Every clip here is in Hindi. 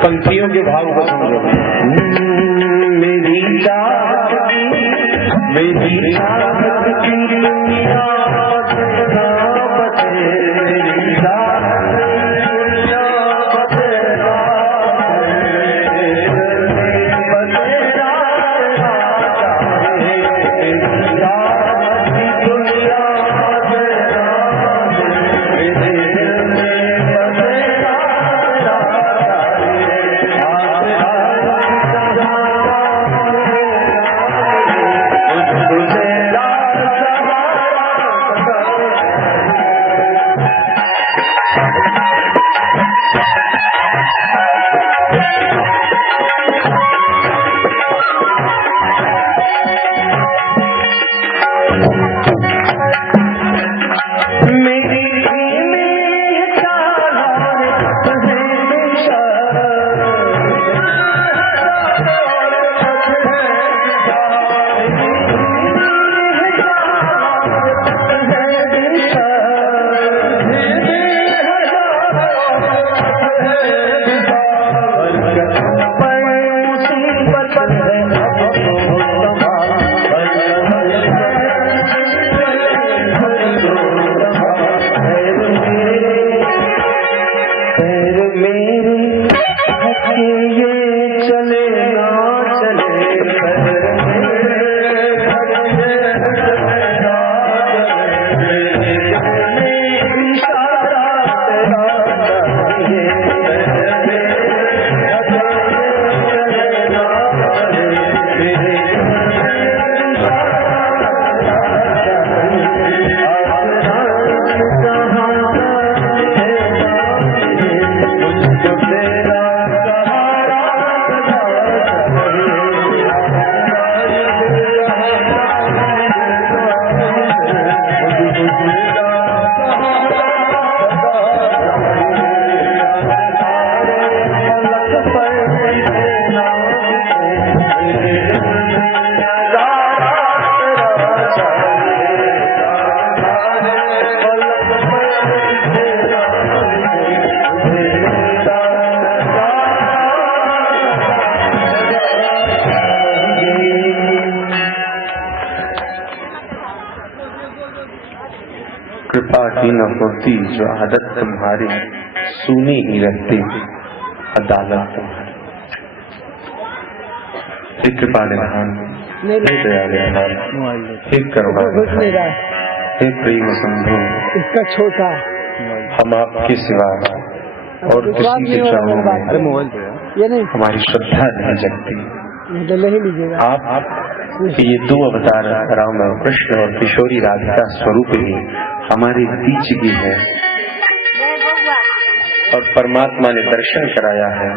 पंक्तियों के भाव को समझो। मेरी चाहत की दुनिया बचे, मेरी कृपा ही न होती जो आदत तुम्हारी, सुनी ही रहती अदालत तुम्हारी। हे कृपा निधान, हे दया निधान, हे करुणा निधान, हे प्रेम सिंधु, इसका छोटा हम आपके सिवा और किसी के चरणों में हमारी श्रद्धा नहीं जगती। आप ये दो अवतार राम और कृष्ण और किशोरी राधिका स्वरूप ही हमारे बीच की है और परमात्मा ने दर्शन कराया है।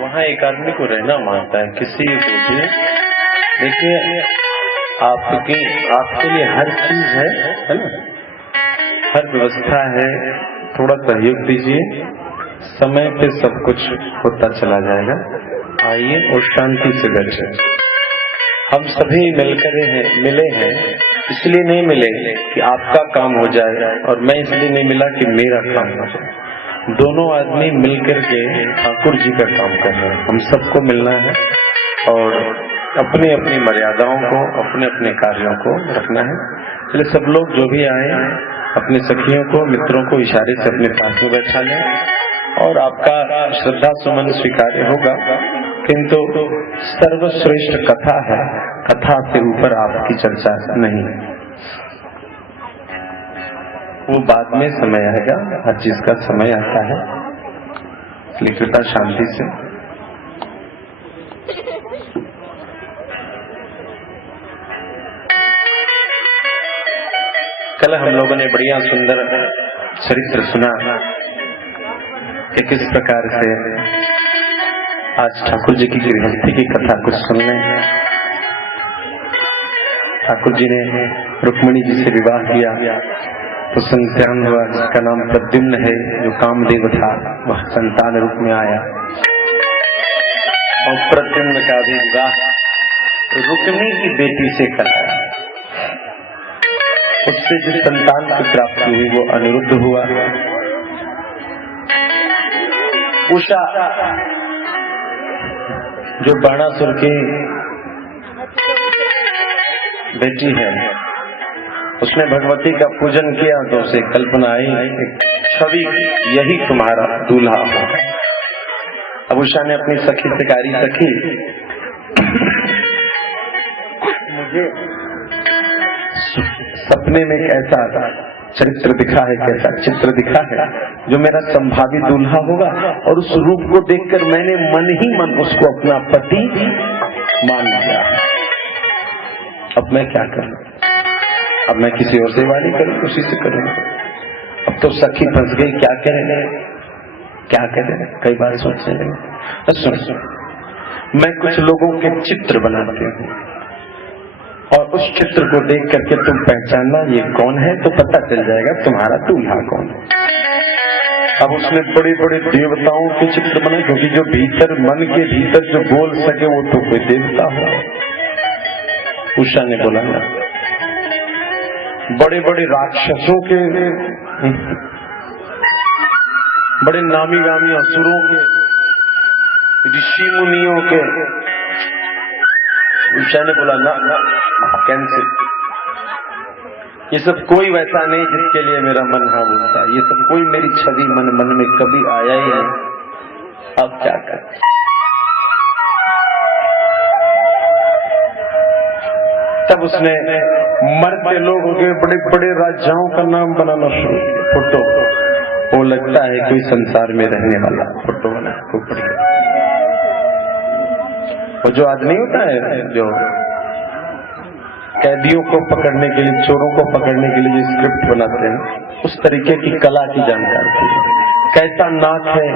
वहाँ एक आदमी को रहना मानता है, किसी को भी। देखिए, आपके लिए हर चीज है ना, हर व्यवस्था है। थोड़ा सहयोग दीजिए, समय पे सब कुछ होता चला जाएगा। आइए और शांति से बैठे। हम सभी मिले हैं, इसलिए नहीं मिले कि आपका काम हो जाए और मैं इसलिए नहीं मिला कि मेरा काम हो जाए। दोनों आदमी मिलकर के ठाकुर जी का काम कर रहे हैं। हम सबको मिलना है और अपनी अपनी मर्यादाओं को, अपने अपने कार्यों को रखना है। इसलिए सब लोग जो भी आए अपने सखियों को, मित्रों को इशारे से अपने पास में बैठा लें और आपका श्रद्धा सुमन स्वीकार्य होगा। किंतु सर्वश्रेष्ठ कथा है, कथा से ऊपर आपकी चर्चा नहीं। वो बाद में समय आएगा, हर चीज का समय आता है। इसलिए कृपा शांति से। कल हम लोगों ने बढ़िया सुंदर चरित्र सुना कि किस प्रकार से आज ठाकुर जी की गृहस्थी की कथा कुछ सुन लें। ठाकुर जी ने रुक्मिणी जी से विवाह किया तो संतान हुआ, जिसका नाम प्रद्युम्न है, जो कामदेव था वह संतान रूप में आया। और प्रद्युम्न का भी विवाह रुक्मिणी की बेटी से कराया। उससे जिस संतान की प्राप्ति हुई वो अनिरुद्ध हुआ। उषा जो बाणासुर की बेटी है, उसने भगवती का पूजन किया तो उसे कल्पना आई एक छवि, यही तुम्हारा दूल्हा हो। अब उषा ने अपनी सखी से कहा, सखी मुझे सपने में एक ऐसा चरित्र दिखा है, कैसा चित्र दिखा है जो मेरा संभावित दूल्हा होगा, और उस रूप को देखकर मैंने मन ही मन उसको अपना पति मान लिया। अब मैं क्या करूं? अब मैं किसी और सेवा नहीं करूं, उसी से करूं। अब तो सखी फंस गई, क्या करें क्या करें, कई बार सोचने लगे। सुन, मैं कुछ लोगों के चित्र बनाती हूँ और उस चित्र को देख करके तुम पहचानना ये कौन है, तो पता चल जाएगा तुम्हारा दूल्हा कौन है। अब उसने बड़े बड़े देवताओं के चित्र बनाए, क्योंकि जो भीतर मन के भीतर जो बोल सके वो तो कोई देवता हो। उषा ने बोला ना, बड़े बड़े राक्षसों के, बड़े नामी गामी असुरों के, ऋषि मुनियों के। उषा ने बोला ना, कैंसिल, ये सब कोई वैसा नहीं जिसके लिए मेरा मन हाँ बोलता। ये सब कोई मेरी छवि मन में कभी आया ही नहीं। अब क्या कर? तब उसने मरते लोगों के बड़े बड़े राजाओं का नाम बनाना शुरू किया। फोटो, वो लगता है कोई संसार में रहने वाला फोटो बना को बढ़िया। वो जो आदमी होता है जो कैदियों को पकड़ने के लिए, चोरों को पकड़ने के लिए जो स्क्रिप्ट बनाते हैं, उस तरीके की कला की जानकारी थी। कैसा नाक है,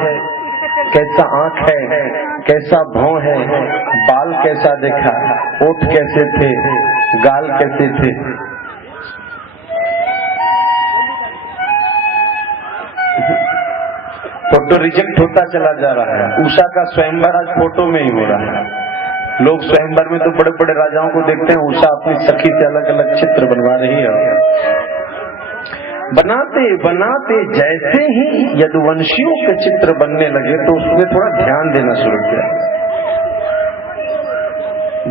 कैसा आंख है, कैसा भौं है, बाल कैसा देखा, ओठ कैसे थे, गाल कैसे थे। फोटो रिजेक्ट होता चला जा रहा है। उषा का स्वयंवर आज फोटो में ही हो रहा है। लोग स्वयंवर में तो बड़े बड़े राजाओं को देखते हैं, उषा अपनी सखी से अलग अलग चित्र बनवा रही है। बनाते बनाते जैसे ही यदुवंशियों के चित्र बनने लगे तो उसमें थोड़ा ध्यान देना शुरू किया।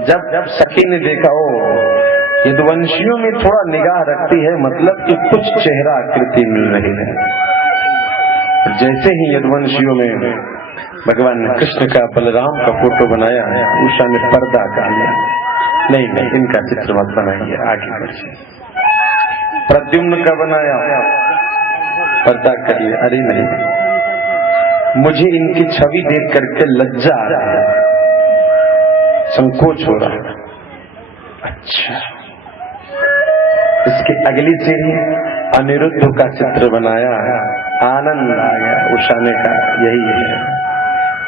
जब सखी ने देखा ओ यदुवंशियों में थोड़ा निगाह रखती है, मतलब कि कुछ चेहरा आकृति मिल रही है। जैसे ही यदुवंशियों में भगवान कृष्ण का, बलराम का फोटो बनाया, उषा ने पर्दा कर लिया। नहीं, इनका चित्र मत बनाइए, आगे बढ़िए। प्रद्युम्न का बनाया, पर्दा करिए। अरे नहीं, मुझे इनकी छवि देख करके लज्जा आ रहा है, संकोच हो रहा है। अच्छा, इसकी अगली सीढ़ी अनिरुद्ध का चित्र बनाया, आनंद आ गया। उषा ने कहा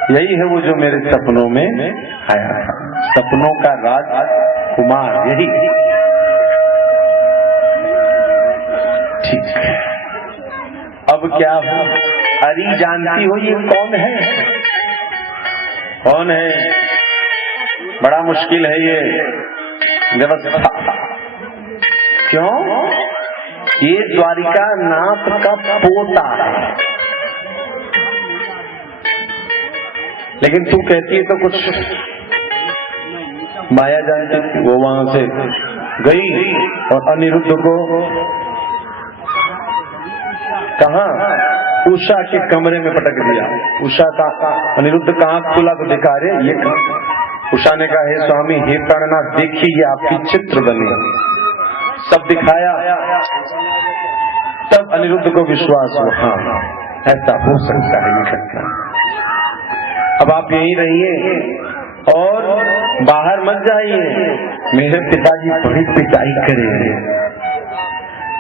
यही है वो जो मेरे सपनों में आया था, सपनों का राजकुमार यही। ठीक है, अब क्या हो? अरे जानती हो ये कौन है? कौन है? बड़ा मुश्किल है ये व्यवस्था। क्यों? ये द्वारिका नाथ का पोता है। लेकिन तू कहती है तो कुछ माया जानती थी। वो वहां से गई और अनिरुद्ध को कहा, उषा के कमरे में पटक दिया। उषा का अनिरुद्ध का आंख खुला तो दिखा रहे ये। उषा ने कहा, हे स्वामी, हे प्राणनाथ, देखिए ये आपकी चित्र बनी। सब दिखाया। तब अनिरुद्ध को विश्वास हुआ, हाँ ऐसा हो सकता है ये घटना। अब आप यहीं रहिए और बाहर मत जाइए, मेरे पिताजी बड़ी पिटाई करेंगे।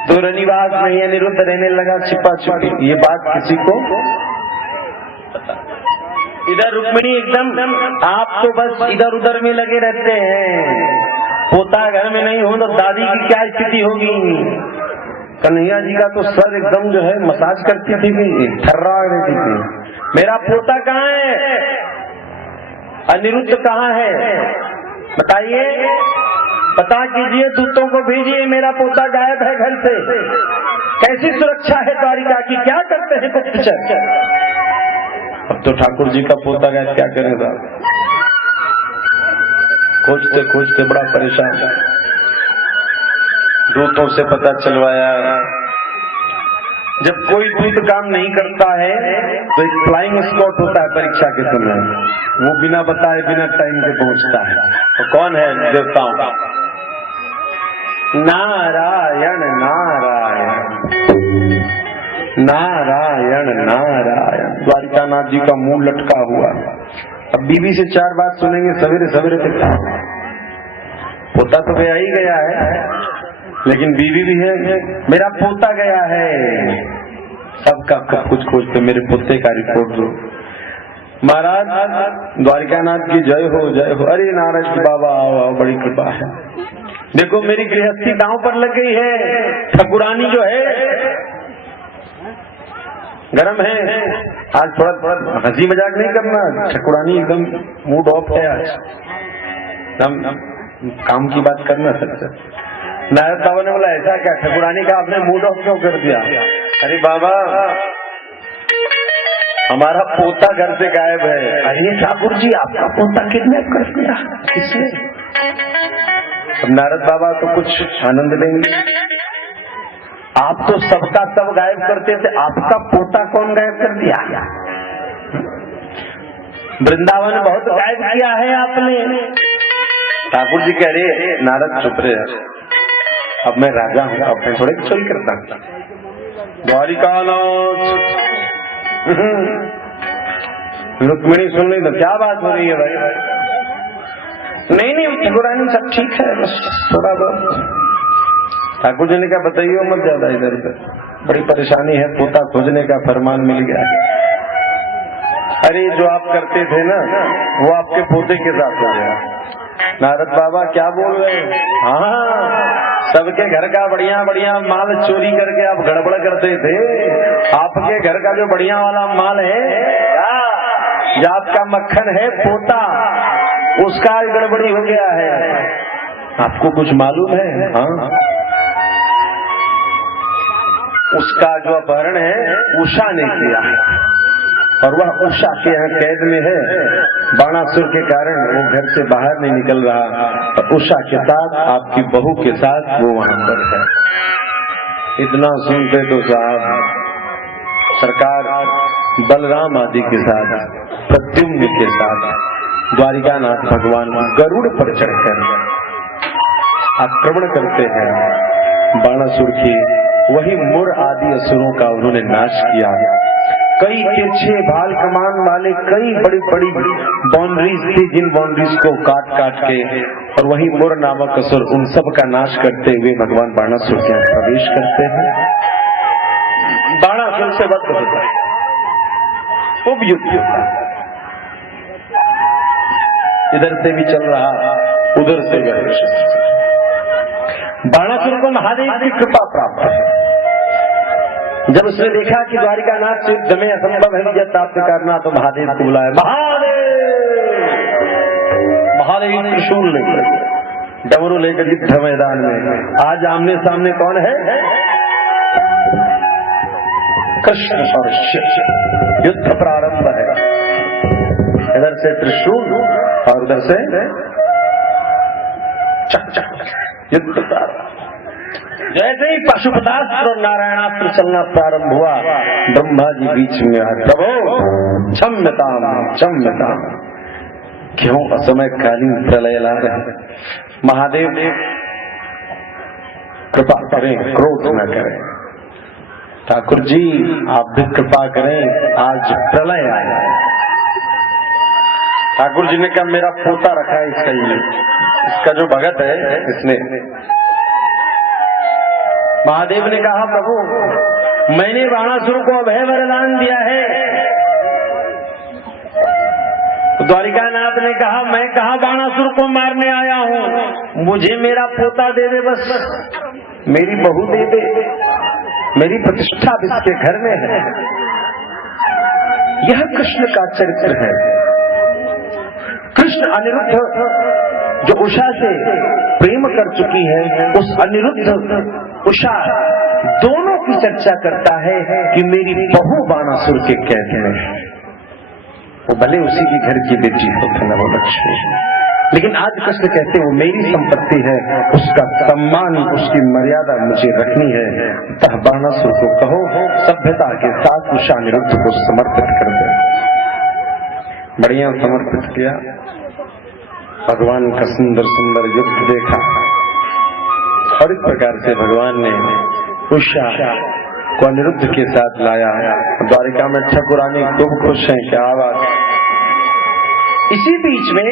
तो रनिवास में अनिरुद्ध रहने लगा छिपा छुपी। ये बात किसी को इधर रुक्मिणी एकदम, आप तो बस इधर उधर में लगे रहते हैं। पोता घर में नहीं हो तो दादी की क्या स्थिति होगी? कन्हैया जी का तो सर एकदम जो है मसाज करती थी, ठर्रा रहती थी। मेरा पोता कहाँ है? अनिरुद्ध कहाँ है बताइए, पता कीजिए, दूतों को भेजिए, मेरा पोता गायब है घर से। कैसी सुरक्षा है द्वारिका की, क्या करते हैं गुप्तचर? अब तो ठाकुर जी का पोता गायब, क्या करेगा? खोजते खोजते बड़ा परेशान, दूतों से पता चलवाया। जब कोई दूत काम नहीं करता है तो एक फ्लाइंग स्क्वाड होता है परीक्षा के समय, वो बिना बताए बिना टाइम पे पहुंचता है। तो कौन है देवताओं का? नारायण नारायण नारायण नारायण। द्वारिकानाथ जी का मुंह लटका हुआ। अब बीबी से 4 बात सुनेंगे सवेरे सवेरे तक। पोता तो गया ही गया है, लेकिन बीवी भी है, मेरा पोता गया है। सबका कुछ खोजते, मेरे पोते का रिपोर्ट दो। महाराज द्वारिकानाथ की जय हो जय हो। अरे नारद जी बाबा आओ आओ, बड़ी कृपा है। देखो मेरी गृहस्थी दांव पर लग गई है। ठकुरानी जो है गरम है। आज थोड़ा हंसी मजाक नहीं करना, ठकुरानी एकदम मूड ऑफ है आज, हम काम की बात करना सकते। नारद बाबा ने बोला ऐसा क्या? ठकुरानी का आपने मूड ऑफ क्यों कर दिया? अरे बाबा हमारा पोता घर से गायब है। अरे ठाकुर जी आपका पोता किडनैप कर दिया, किसने? अब नारद बाबा तो कुछ आनंद लेंगे। आप तो सबका सब गायब करते थे, आपका पोता कौन गायब कर दिया? वृंदावन बहुत गायब किया है आपने। ठाकुर जी कह रहे नारद चुप रहे, अब मैं राजा हूँ, अब मैं थोड़े चोरी करता। द्वारिकानाथ रुक्मिणी सुन रही तो क्या बात हो रही है भाई? नहीं ठकुरानी सब ठीक है, बस थोड़ा बहुत। ठाकुर जी ने कहा बताइए मत ज्यादा इधर उधर, बड़ी परेशानी है, पोता खोजने का फरमान मिल गया है। अरे जो आप करते थे ना वो आपके पोते के साथ हो गया। नारद बाबा क्या बोल रहे हैं? हाँ, सबके घर का बढ़िया बढ़िया माल चोरी करके आप गड़बड़ करते थे। आपके घर का जो बढ़िया वाला माल है, जो आपका मक्खन है पोता, उसका गड़बड़ी हो गया है। आपको कुछ मालूम है? हाँ, उसका जो अपहरण है उषा ने किया और वह उषा के यहाँ कैद में है। बाणासुर के कारण वो घर से बाहर नहीं निकल रहा, तो उषा के साथ आपकी बहू के साथ वो वहां पर है। इतना सुनते तो साहब सरकार बलराम आदि के साथ, प्रद्युम्न के साथ द्वारिकानाथ भगवान गरुड़ पर चढ़कर आक्रमण करते हैं। बाणासुर की वही मुर आदि असुरों का उन्होंने नाश किया। कई तिरछे भाल कमान वाले कई बड़ी बड़ी बाउंड्रीज थी, जिन बाउंड्रीज को काट काट के और वही मुर नामक असुर, उन सब का नाश करते हुए भगवान बाणासुर के यहाँ प्रवेश करते हैं। बाणासुर से वध होता है, खूब युद्ध होता है, इधर से भी चल रहा उधर से भी। बाणासुर को महादेव की कृपा प्राप्त है। जब उसने देखा कि द्वारिकानाथ से युद्ध में असंभव है विजय प्राप्त करना, तो महादेव को बुलाया। महादेव त्रिशूल लेकर, डमरू लेकर युद्ध मैदान में। आज आमने सामने कौन है? कृष्ण और शिव। युद्ध प्रारंभ है। इधर से त्रिशूल और उधर से चक चक युद्ध प्रारंभ। जैसे ही पशुपतास्त्र और नारायणास्त्र चलना प्रारंभ हुआ, ब्रह्मा जी बीच में आए। प्रभु क्षम्यताम क्षम्यताम, क्यों असमय कालीन प्रलय ला रहे? महादेव कृपा करें, क्रोध न करें। ठाकुर जी आप भी कृपा करें, आज प्रलय आया। ठाकुर जी ने कहा मेरा पोता रखा है इसका, इसका जो भगत है इसने। महादेव ने कहा प्रभु मैंने बाणासुर को अभय वरदान दिया है। तो द्वारिकानाथ ने कहा मैं कहा बाणासुर को मारने आया हूँ, मुझे मेरा पोता दे दे, बस मेरी बहू दे दे, मेरी प्रतिष्ठा इसके घर में है। यह कृष्ण का चरित्र है। कृष्ण अनिरुद्ध जो उषा से प्रेम कर चुकी है, उस अनिरुद्ध उषा दोनों की चर्चा करता है कि मेरी बहू बाणासुर के कैद में है। वो भले उसी की घर की बेटी हो ना वो लक्ष्मी, लेकिन आज कृष्ण कहते वो मेरी संपत्ति है, उसका सम्मान, उसकी मर्यादा मुझे रखनी है। अतः बाणासुर को कहो सभ्यता के साथ उषा अनिरुद्ध को समर्पित कर दे। बढ़िया समर्पित किया। भगवान का सुंदर सुंदर युद्ध देखा और इस प्रकार से भगवान ने उषा को अनिरुद्ध के साथ लाया। द्वारिका में ठाकुरानी खूब खुश हैं, क्या बात। इसी बीच में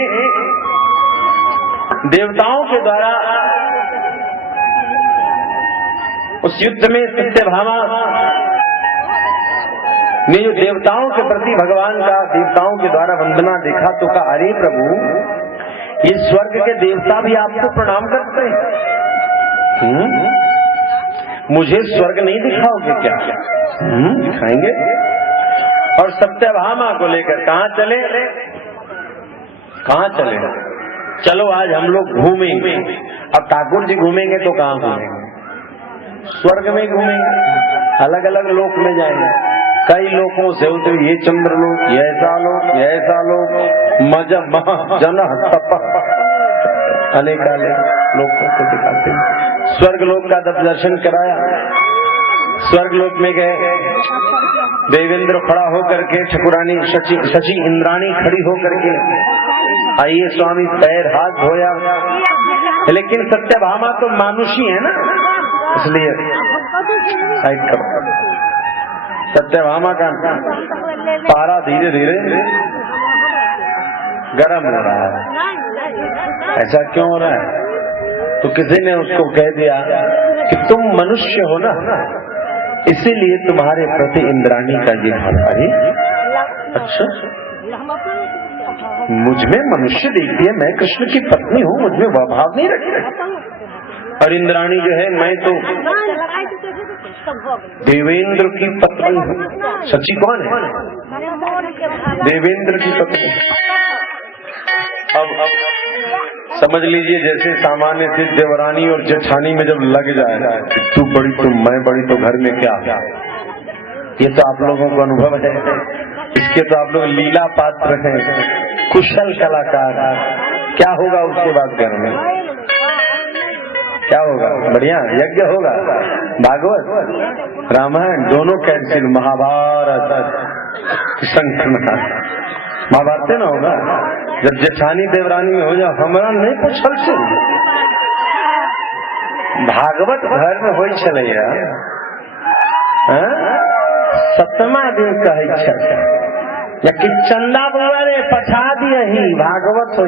देवताओं के द्वारा उस युद्ध में सत्यभामा ने जो देवताओं के प्रति भगवान का देवताओं के द्वारा वंदना देखा तो कहा, अरे प्रभु, ये स्वर्ग के देवता भी आपको प्रणाम करते हैं, मुझे स्वर्ग नहीं दिखाओगे क्या? दिखाएंगे। और सत्यभामा को लेकर कहाँ चले? कहाँ चले? चलो आज हम लोग घूमेंगे। अब ठाकुर जी घूमेंगे तो कहाँ घूमेंगे? स्वर्ग में घूमेंगे, अलग अलग लोक में जाएंगे। कई लोगों से उतर, ये चंद्रलोक, ये ऐसा लोक, ये ऐसा लोक, मज जन तप अनेक लोगों को दिखाते हैं। स्वर्ग लोक का दर्शन कराया। स्वर्ग लोक में गए, देवेंद्र खड़ा होकर के, ठाकुरानी शची इंद्राणी खड़ी होकर के, आइए स्वामी, पैर हाथ धोया। लेकिन सत्यभामा तो मानुषी है ना, इसलिए साइड करो। सत्यभामा का पारा धीरे धीरे गर्म हो रहा है। ऐसा क्यों हो रहा है? तो किसी ने उसको कह दिया कि तुम मनुष्य हो ना, इसीलिए तुम्हारे प्रति इंद्राणी का ये भाव। अरे अच्छा, मुझमें मनुष्य देखती है, मैं कृष्ण की पत्नी हूँ, मुझमें वह भाव नहीं रखते। और इंद्राणी जो है, मैं तो देवेंद्र की पत्नी हूँ। सची कौन है? देवेंद्र की पत्नी। अब समझ लीजिए, जैसे सामान्य से देवरानी और जेठानी में जब लग जाए, तू बड़ी तो मैं बड़ी, तो घर में क्या? ये तो आप लोगों को अनुभव है, इसके तो आप लोग लीला पात्र हैं, कुशल कलाकार। क्या होगा उसके बाद घर में? क्या होगा? बढ़िया यज्ञ होगा, भागवत रामायण दोनों कैंसिल, महाभारत संख्या महाभारत ना होगा। जब जेठानी देवरानी में हो जाओ, हमारा नहीं पूछल से भागवत घर में हो चले सतमा दिन कहे या कि चंदा बुआ रे पछा दिए, भागवत हो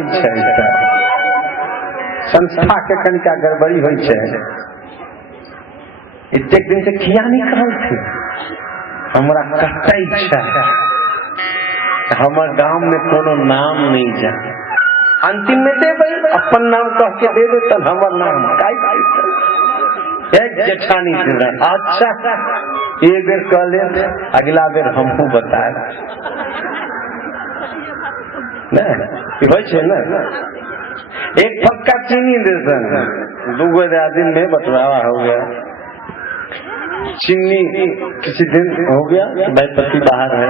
संस्था के कनिका गड़बड़ी हो। इतने दिन से किया नहीं कहल थी, हमारा कट्टा इच्छा है, हमारे गांव में कोनो नाम नहीं जाए, अंतिम में दे भाई अपन नाम कह के दे दे, तब हमारा नाम जेठानी से। अच्छा एक बेर कह ले, अगला बेर हमको बताए ना। एक पक्का चीनी दे दूगो दिन में बटवारा हो गया। चीनी किसी दिन हो गया, भाई पति बाहर है,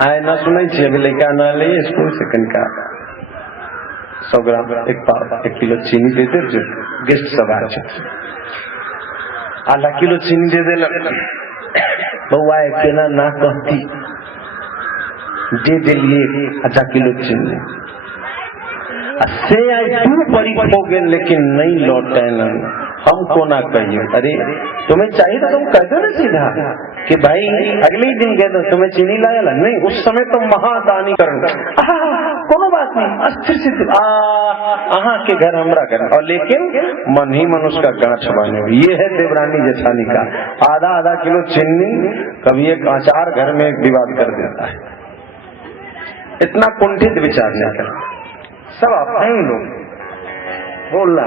आए ना सुनाई छे, अभी लेकर आना ले स्कूल से कनका 100 ग्राम 1 किलो चीनी दे दे, जो गेस्ट सब आए आधा किलो चीनी दे दे। बउआ केना ना कहती, दे दिलिए आधा किलो चीनी से आई तू बड़ी हो गए, लेकिन नहीं लौटे न हमको ना कहिए। अरे तुम्हें चाहिए तो तुम कह दो ना सीधा कि भाई अगले ही दिन कह दो तुम्हें चीनी लाया ला। नहीं, उस समय तो महादानी करना, कोनो बात नहीं, अस्थिर से आहा के घर हमरा घर। और लेकिन मन ही मन उसका गांठ बने। ये है देवरानी जेठानी का आधा किलो चीनी, कभी एक अचार घर में विवाद कर देता है। इतना कुंठित विचार नहीं कर, सब अपने ही लोग बोलना,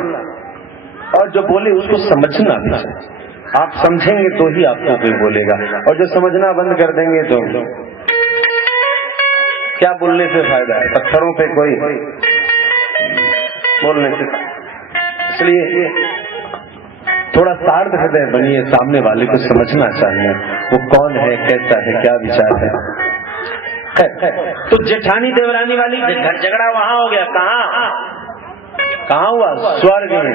और जो बोले उसको समझना भी चाहिए। आप समझेंगे तो ही आपको कोई बोलेगा, और जो समझना बंद कर देंगे तो क्या बोलने से फायदा है, पत्थरों पे कोई बोलने से। इसलिए थोड़ा सार्थ हृदय बनिए, सामने वाले को समझना चाहिए वो कौन है, कैसा है, क्या विचार है। तो जेठानी देवरानी वाली झगड़ा वहां हो गया, कहाँ हुआ? स्वर्ग में।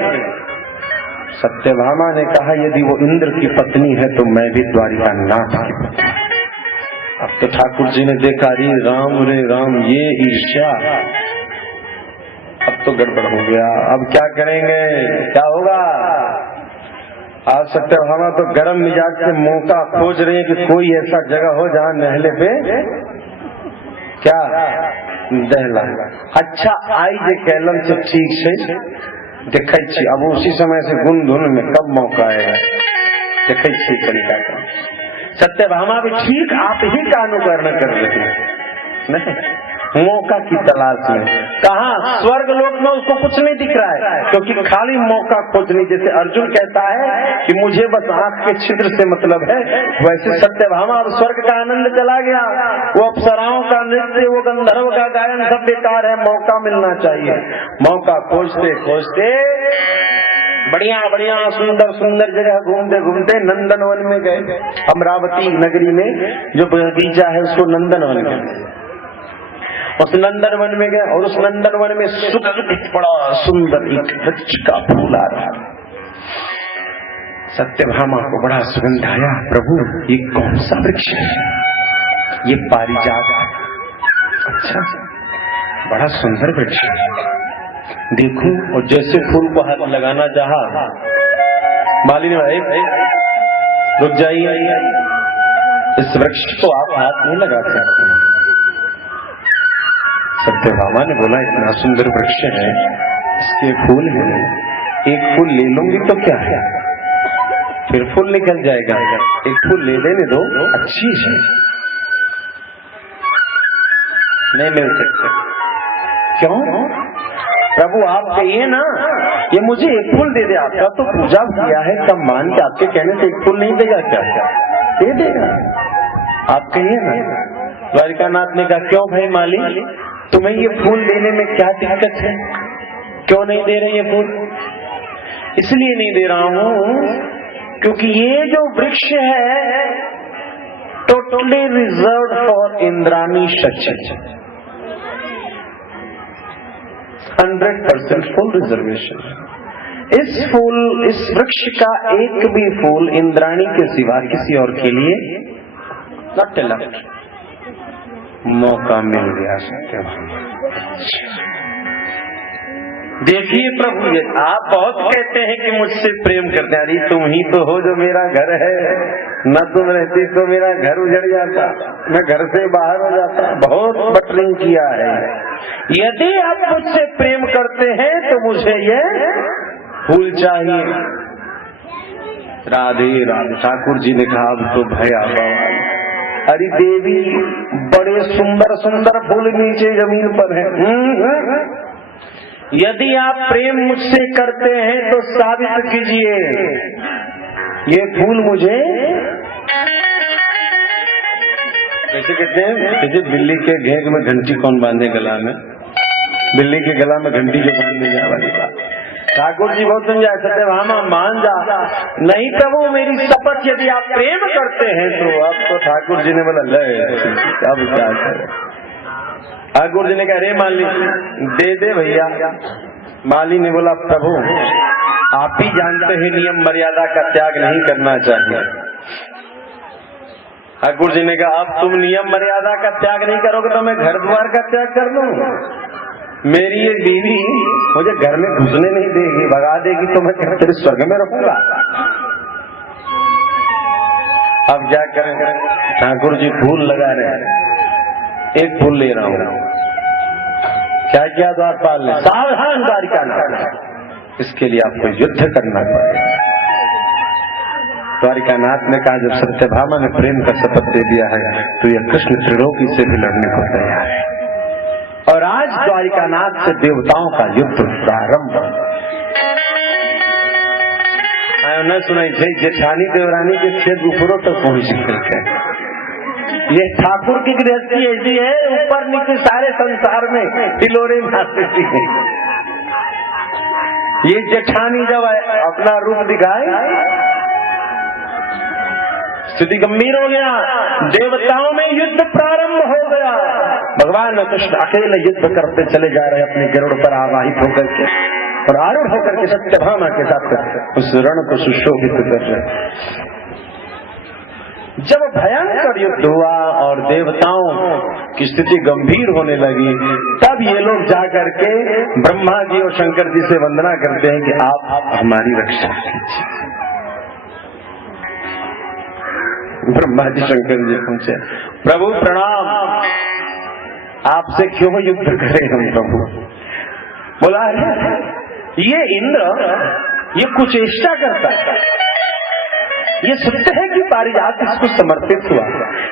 सत्यभामा ने कहा यदि वो इंद्र की पत्नी है तो मैं भी द्वारिका नाथ की पत्नी। अब तो ठाकुर जी ने देखा रे राम ये ईर्ष्या, अब तो गड़बड़ हो गया, अब क्या करेंगे, क्या होगा? आज सत्यभामा तो गर्म मिजाज से मौका खोज रही है कि कोई ऐसा जगह हो जहाँ नहले पे क्या दहला। अच्छा आई जे कैलम से ठीक से देखै छी, अब उसी समय से गुन धुन में कब मौका आएगा देखै छी तरीका का। सत्यभामा भी ठीक आप ही का अनुकरण कर रहे हैं, मौका की तलाश में। कहा स्वर्ग लोक में उसको कुछ नहीं दिख रहा है, क्योंकि खाली मौका खोजनी। जैसे अर्जुन कहता है कि मुझे बस आंख के छिद्र से मतलब है, वैसे सत्यभामा और स्वर्ग का आनंद चला गया। वो अप्सराओं का नृत्य, वो गंधर्व का गायन सब बेकार है, मौका मिलना चाहिए। मौका खोजते खोजते बढ़िया बढ़िया सुंदर सुंदर जगह घूमते घूमते नंदनवन में गए। अमरावती नगरी में जो बगीचा है उसको नंदनवन कहते हैं। उस नंदनवन में गए और उस नंदनवन में सुगंधित बड़ा सुंदर एक वृक्ष का फूल आ रहा। सत्यभामा को बड़ा सुगंध आया, प्रभु ये कौन सा वृक्ष है? ये पारिजात। अच्छा बड़ा सुंदर वृक्ष है, देखूं। और जैसे फूल को हाथ लगाना चाहा, माली ने रुक जाइए, इस वृक्ष को आप हाथ नहीं लगा सकते। सत्यभामा ने बोला इतना सुंदर वृक्ष है, इसके फूल हैं, एक फूल ले लूंगी तो क्या है, फिर फूल निकल जाएगा, एक फूल ले लेने दो, अच्छी है। नहीं मिल सकते। क्यों? प्रभु आप कहिए ना, ये मुझे एक फूल दे दे, आपका तो पूजा किया है, तब मान के आपके कहने से एक फूल नहीं देगा क्या? दे देगा, आप कहिए ना। द्वारिकानाथ ने कहा क्यों भाई माली, तुम्हें ये फूल देने में क्या दिक्कत है, क्यों नहीं दे रहे ये फूल? इसलिए नहीं दे रहा हूं क्योंकि ये जो वृक्ष है totally reserve for Indrani Shachi, 100% full reservation. इस वृक्ष का एक भी फूल इंद्राणी के सिवा किसी और के लिए नॉट अलाउड। मौका मिल गया सत्यभामा। देखिए प्रभु ये आप बहुत कहते हैं कि मुझसे प्रेम करते हैं, अरे तुम ही तो हो जो मेरा घर है, न तुम रहती तो मेरा घर उजड़ जाता, मैं घर से बाहर हो जाता। बहुत बटरिंग किया है। यदि आप मुझसे प्रेम करते हैं तो मुझे ये फूल चाहिए। राधे राधे। ठाकुर जी ने कहा अब तो भया बाबा, अरे देवी बड़े सुंदर सुंदर फूल नीचे जमीन पर है। यदि आप प्रेम मुझसे करते हैं तो साबित कीजिए, ये फूल मुझे कैसे कहते हैं? जैसे बिल्ली के घेंग में घंटी कौन बांधे गला में, बिल्ली के गला में घंटी जो बांधने जा वाली बात। ठाकुर जी बहुत समझाए, सत्यभामा मान जा। नहीं प्रभु मेरी शपथ, यदि आप प्रेम करते हैं तो। अब तो ठाकुर जी ने बोला ले अब क्या करे। ठाकुर जी ने कहा रे माली दे दे भैया। माली ने बोला प्रभु आप ही जानते हैं नियम मर्यादा का त्याग नहीं करना चाहिए। ठाकुर जी ने कहा अब तुम नियम मर्यादा का त्याग नहीं करोगे तो मैं घर द्वार का त्याग कर लूं। मेरी ये बीवी मुझे घर में घुसने नहीं देगी, भगा देगी तो मैं तेरे स्वर्ग में रहूंगा। अब क्या करें? ठाकुर जी फूल लगा रहे हैं, एक फूल ले रहा हूं। क्या किया द्वारपाल ने? सावधान द्वारिकानाथ, इसके लिए आपको युद्ध करना पड़ेगा। द्वारिकानाथ ने कहा जब सत्यभामा ने प्रेम का शपथ दे दिया है तो यह कृष्ण त्रिलोकी से भी लड़ने को तैयार है। और आज द्वारिकानाथ से देवताओं का युद्ध प्रारंभ। न सुनाई थी जेठानी देवरानी के खेत ऊपरों तक पहुंच गए। ये ठाकुर की गृहस्थी ऐसी है, ऊपर नीचे सारे संसार में तिलोरे मारती है। ये जेठानी जब अपना रूप दिखाए, स्थिति गंभीर हो गया, देवताओं में युद्ध प्रारंभ हो गया। भगवान कृष्ण अकेले युद्ध करते चले जा रहे अपने गरुड़ पर आवाहित होकर के, और आरूढ़ होकर के सत्यभामा के साथ उस रण को सुशोभित कर रहे। जब भयंकर युद्ध हुआ और देवताओं की स्थिति गंभीर होने लगी, तब ये लोग जाकर के ब्रह्मा जी और शंकर जी से वंदना करते हैं कि आप हमारी रक्षा कीजिए। ब्रह्मा जी शंकर जी पहुंचे, प्रभु प्रणाम, आपसे क्यों युद्ध करें हम प्रभु। बोला ये इंद्र ये कुचेष्टा करता है, ये सत्य है कि पारिजात इसको समर्पित हुआ,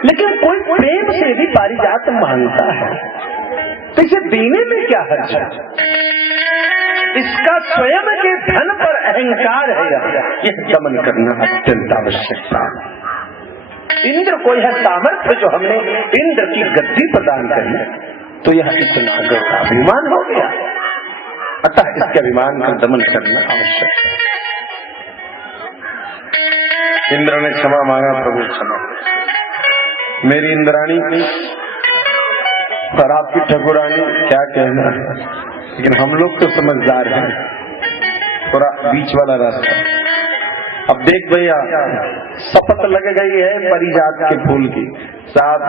लेकिन कोई प्रेम से भी पारिजात मांगता है तो इसे देने में क्या हर्ज है। इसका स्वयं के धन पर अहंकार है, यह दमन करना अत्यंत आवश्यक था। इंद्र को यह सामर्थ्य जो हमने इंद्र की गद्दी प्रदान करी, तो यह इतना अभिमान हो गया, अतः इसके अभिमान का दमन करना आवश्यक है। इंद्र ने क्षमा मांगा, प्रभु क्षमा, मेरी इंद्राणी और आपकी ठकुरानी क्या कहना, लेकिन हम लोग तो समझदार हैं, थोड़ा बीच वाला रास्ता। अब देख भैया, शपथ लग गई है परिजात के फूल की, साहब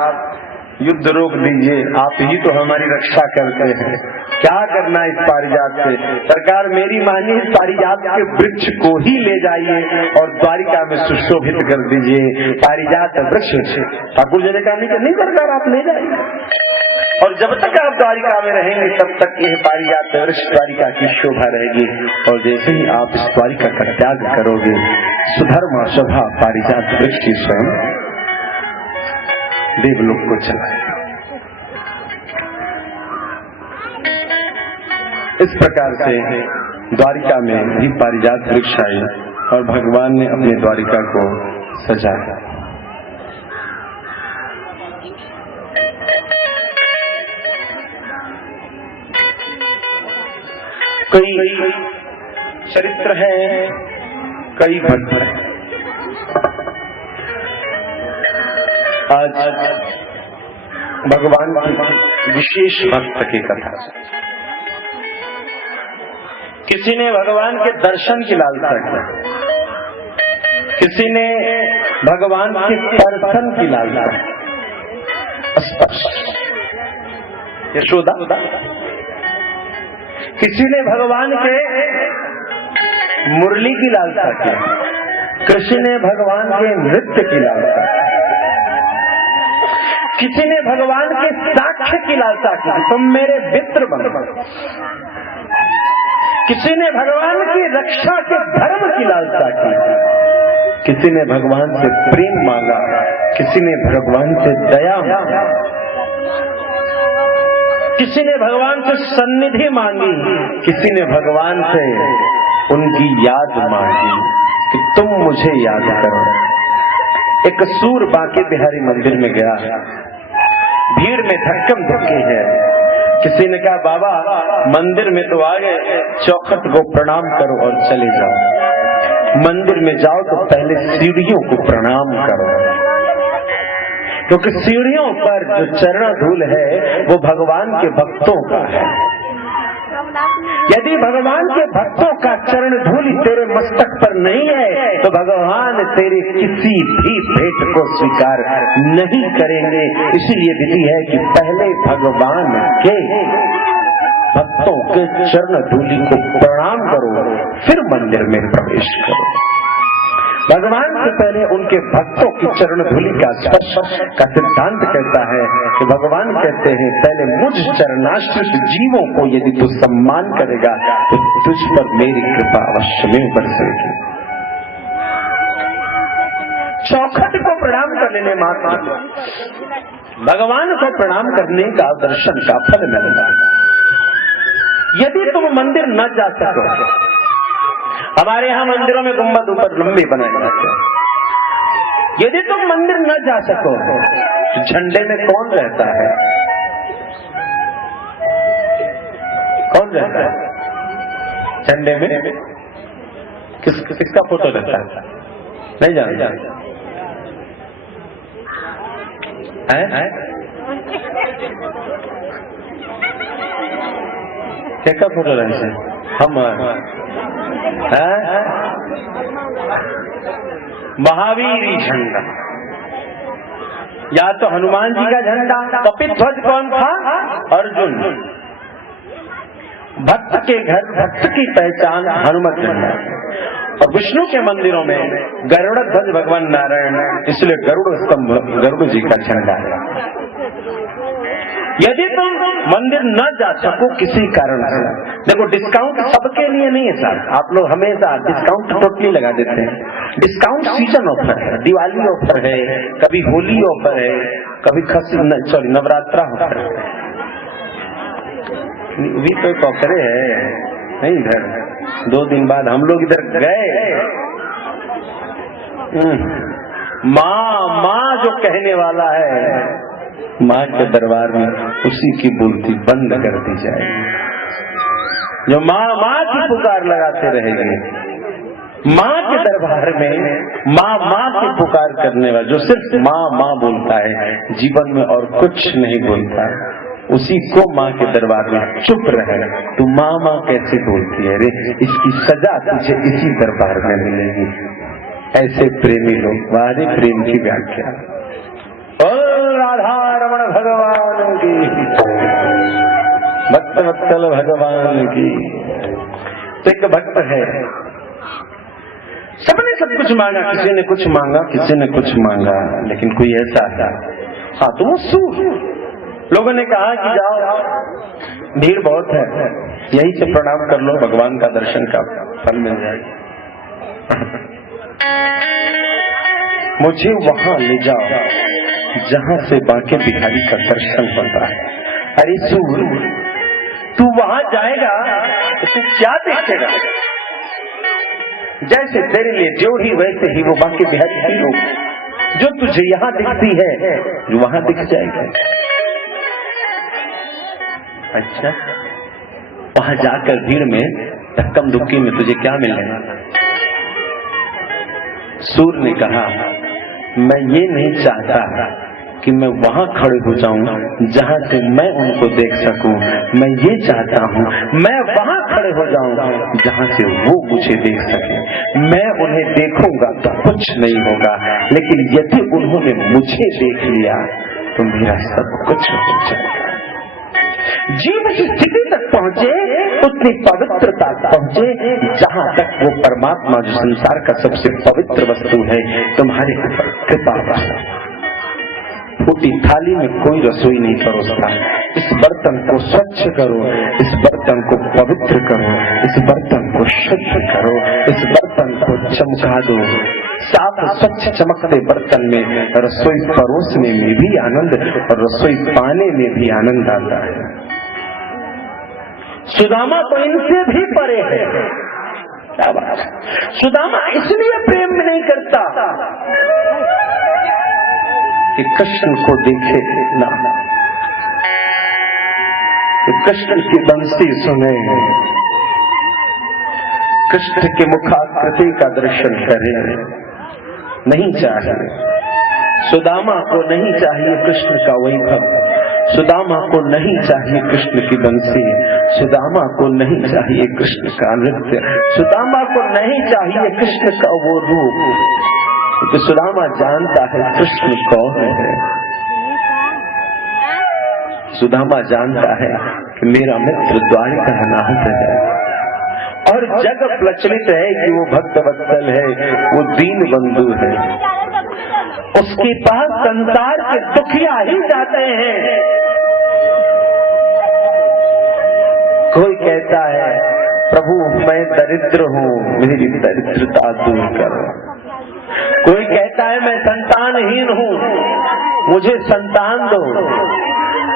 युद्ध रोक दीजिए, आप ही तो हमारी रक्षा करते हैं, क्या करना इस पारिजात से। सरकार मेरी मानिए, इस पारिजात के वृक्ष को ही ले जाइए और द्वारिका में सुशोभित कर दीजिए। पारिजात वृक्ष ठाकुर जी ने कहा नहीं सरकार आप ले जाइए, और जब तक आप द्वारिका में रहेंगे तब तक यह पारिजात वृक्ष द्वारिका की शोभा रहेगी, और जैसे ही आप इस द्वारिका का त्याग करोगे, सुधर्मा शोभा पारिजात वृक्ष की स्वयं देवलोक को चलाएगा। इस प्रकार से द्वारिका में भी पारिजात वृक्ष आई और भगवान ने अपनी द्वारिका को सजाया। कई चरित्र है, कई भक्त है। आज भगवान की विशेष भक्त की कथा। किसी ने भगवान के दर्शन की लालसा की, किसी ने भगवान के दर्शन की लालसा, स्पर्श यशोदा, किसी ने भगवान के मुरली की लालसा की, किसी ने भगवान के नृत्य की लालसा, किसी ने भगवान के साक्ष्य की लालसा की, तुम मेरे मित्र बनो, किसी ने भगवान की रक्षा के धर्म की लालसा की, किसी ने भगवान से प्रेम मांगा, किसी ने भगवान से दया मांगा, किसी ने भगवान से सन्निधि मांगी, किसी ने भगवान से उनकी याद मांगी कि तुम मुझे याद करो। एक सूर बांके बिहारी मंदिर में गया, भीड़ में धक्कम धक्की है। किसी ने कहा बाबा मंदिर में तो आ गए, चौखट को प्रणाम करो और चले जाओ। मंदिर में जाओ तो पहले सीढ़ियों को प्रणाम करो, क्योंकि सीढ़ियों पर जो चरण धूल है वो भगवान के भक्तों का है। यदि भगवान के भक्तों का चरण धूल तेरे मस्तक पर नहीं है तो भगवान तेरे किसी भी भेंट को स्वीकार नहीं करेंगे। इसीलिए विधि है कि पहले भगवान के भक्तों के चरण धूलि को प्रणाम करो, फिर मंदिर में प्रवेश करो। भगवान से पहले उनके भक्तों की चरण धूलि का स्पर्श का सिद्धांत कहता है कि भगवान कहते हैं पहले मुझ चरणाश्रित जीवों को यदि तू सम्मान करेगा तो तुझ पर मेरी कृपा अवश्य में बरसेगी। चौखट को प्रणाम कर लेने मात्र भगवान को प्रणाम करने का दर्शन का फल मिलेगा। यदि तुम मंदिर न जा सको, हमारे यहाँ मंदिरों में गुम्बद ऊपर लंबे बनाए जाते हैं, यदि तुम मंदिर न जा सको तो झंडे में कौन रहता है? कौन रहता है झंडे में? किसका फोटो रहता है? नहीं जानते हैं? क्या फोटो रहता है? हम महावीर झंडा, या तो हनुमान जी का झंडा। कपित ध्वज कौन था? अर्जुन। भक्त के घर भक्त की पहचान हनुमत झंडा। और विष्णु के मंदिरों में गरुड़ ध्वज भगवान नारायण, इसलिए गरुड़ स्तंभ गरुड़ जी का झंडा है। यदि तुम मंदिर न जा सको किसी कारण से, देखो डिस्काउंट सबके लिए नहीं है सर। आप लोग हमेशा डिस्काउंट टोटली लगा देते हैं। डिस्काउंट सीजन ऑफर है, दिवाली ऑफर है, कभी होली ऑफर है, कभी नवरात्रा ऑफर है। भी कोई ऑफर है नहीं इधर। 2 दिन बाद हम लोग इधर गए, माँ जो कहने वाला है, माँ के दरबार में उसी की बोलती बंद कर दी जाएगी। जो माँ की पुकार लगाते रहेंगे, माँ के दरबार में माँ की पुकार करने वाला, जो सिर्फ माँ बोलता है, जीवन में और कुछ नहीं बोलता है, उसी को माँ के दरबार में चुप रहे। तो माँ कैसे बोलती है रे? इसकी सजा तुझे इसी दरबार में मिलेगी। ऐसे प्रेमी लोग, वारे प्रेम की व्याख्या। राधा रमण भगवान की, भक्त वत्सल भगवान की। एक भक्त है, सबने सब कुछ मांगा, किसी ने कुछ मांगा, किसी ने कुछ मांगा, लेकिन कोई ऐसा था, हाँ तो वो सूर। लोगों ने कहा कि जाओ, भीड़ बहुत है, यहीं से प्रणाम कर लो, भगवान का दर्शन का फल मिल जाएगा। मुझे वहां ले जाओ जहां से बांके बिहारी का दर्शन होता है। अरे सूर, तू वहां जाएगा तो तू क्या देखेगा? जैसे तेरे लिए ड्योढ़ी वैसे ही वो बांके बिहारी की हो। जो तुझे यहाँ दिखती है जो वहां दिख जाएगा। अच्छा, वहां जाकर भीड़ में धक्कम धुक्की में तुझे क्या मिलेगा? सूर ने कहा, मैं ये नहीं चाहता कि मैं वहां खड़े हो जाऊं जहां से मैं उनको देख सकूं। मैं ये चाहता हूं मैं वहां खड़े हो जाऊं जहां से वो मुझे देख सके। मैं उन्हें देखूंगा तो कुछ नहीं होगा, लेकिन यदि उन्होंने मुझे देख लिया तो मेरा सब कुछ हो जाएगा। जीव की स्थिति तक पहुंचे, उतनी पवित्रता पहुंचे जहां तक वो परमात्मा जो संसार का सबसे पवित्र वस्तु है तुम्हारे ऊपर कृपा बरसे। फूटी थाली में कोई रसोई नहीं परोसता। इस बर्तन को स्वच्छ करो, इस बर्तन को पवित्र करो, इस बर्तन को शुद्ध करो, इस बर्तन को चमका दो। साफ स्वच्छ चमकते बर्तन में रसोई परोसने में भी आनंद और रसोई पाने में भी आनंद आता है। सुदामा तो इनसे भी परे है। क्या बात है? सुदामा इसलिए प्रेम नहीं करता कि कृष्ण को देखे ना, कि कृष्ण की बंसी सुने, कृष्ण के मुखाकृति का दर्शन करे। नहीं चाहिए सुदामा को, नहीं चाहिए कृष्ण का वैभव, सुदामा को नहीं चाहिए कृष्ण की बंसी, सुदामा को नहीं चाहिए कृष्ण का नृत्य, सुदामा को नहीं चाहिए कृष्ण का वो रूप, क्योंकि सुदामा जानता है कृष्ण कौन है। सुदामा जानता है कि मेरा मित्र द्वारिकानाथ है और जग प्रचलित है कि वो भक्त वत्सल है, वो दीन बंधु है। उसके पास संसार के दुखिया ही जाते हैं। कोई कहता है प्रभु मैं दरिद्र हूँ, मेरी दरिद्रता दूर करो। कोई कहता है मैं संतानहीन हूँ, मुझे संतान दो।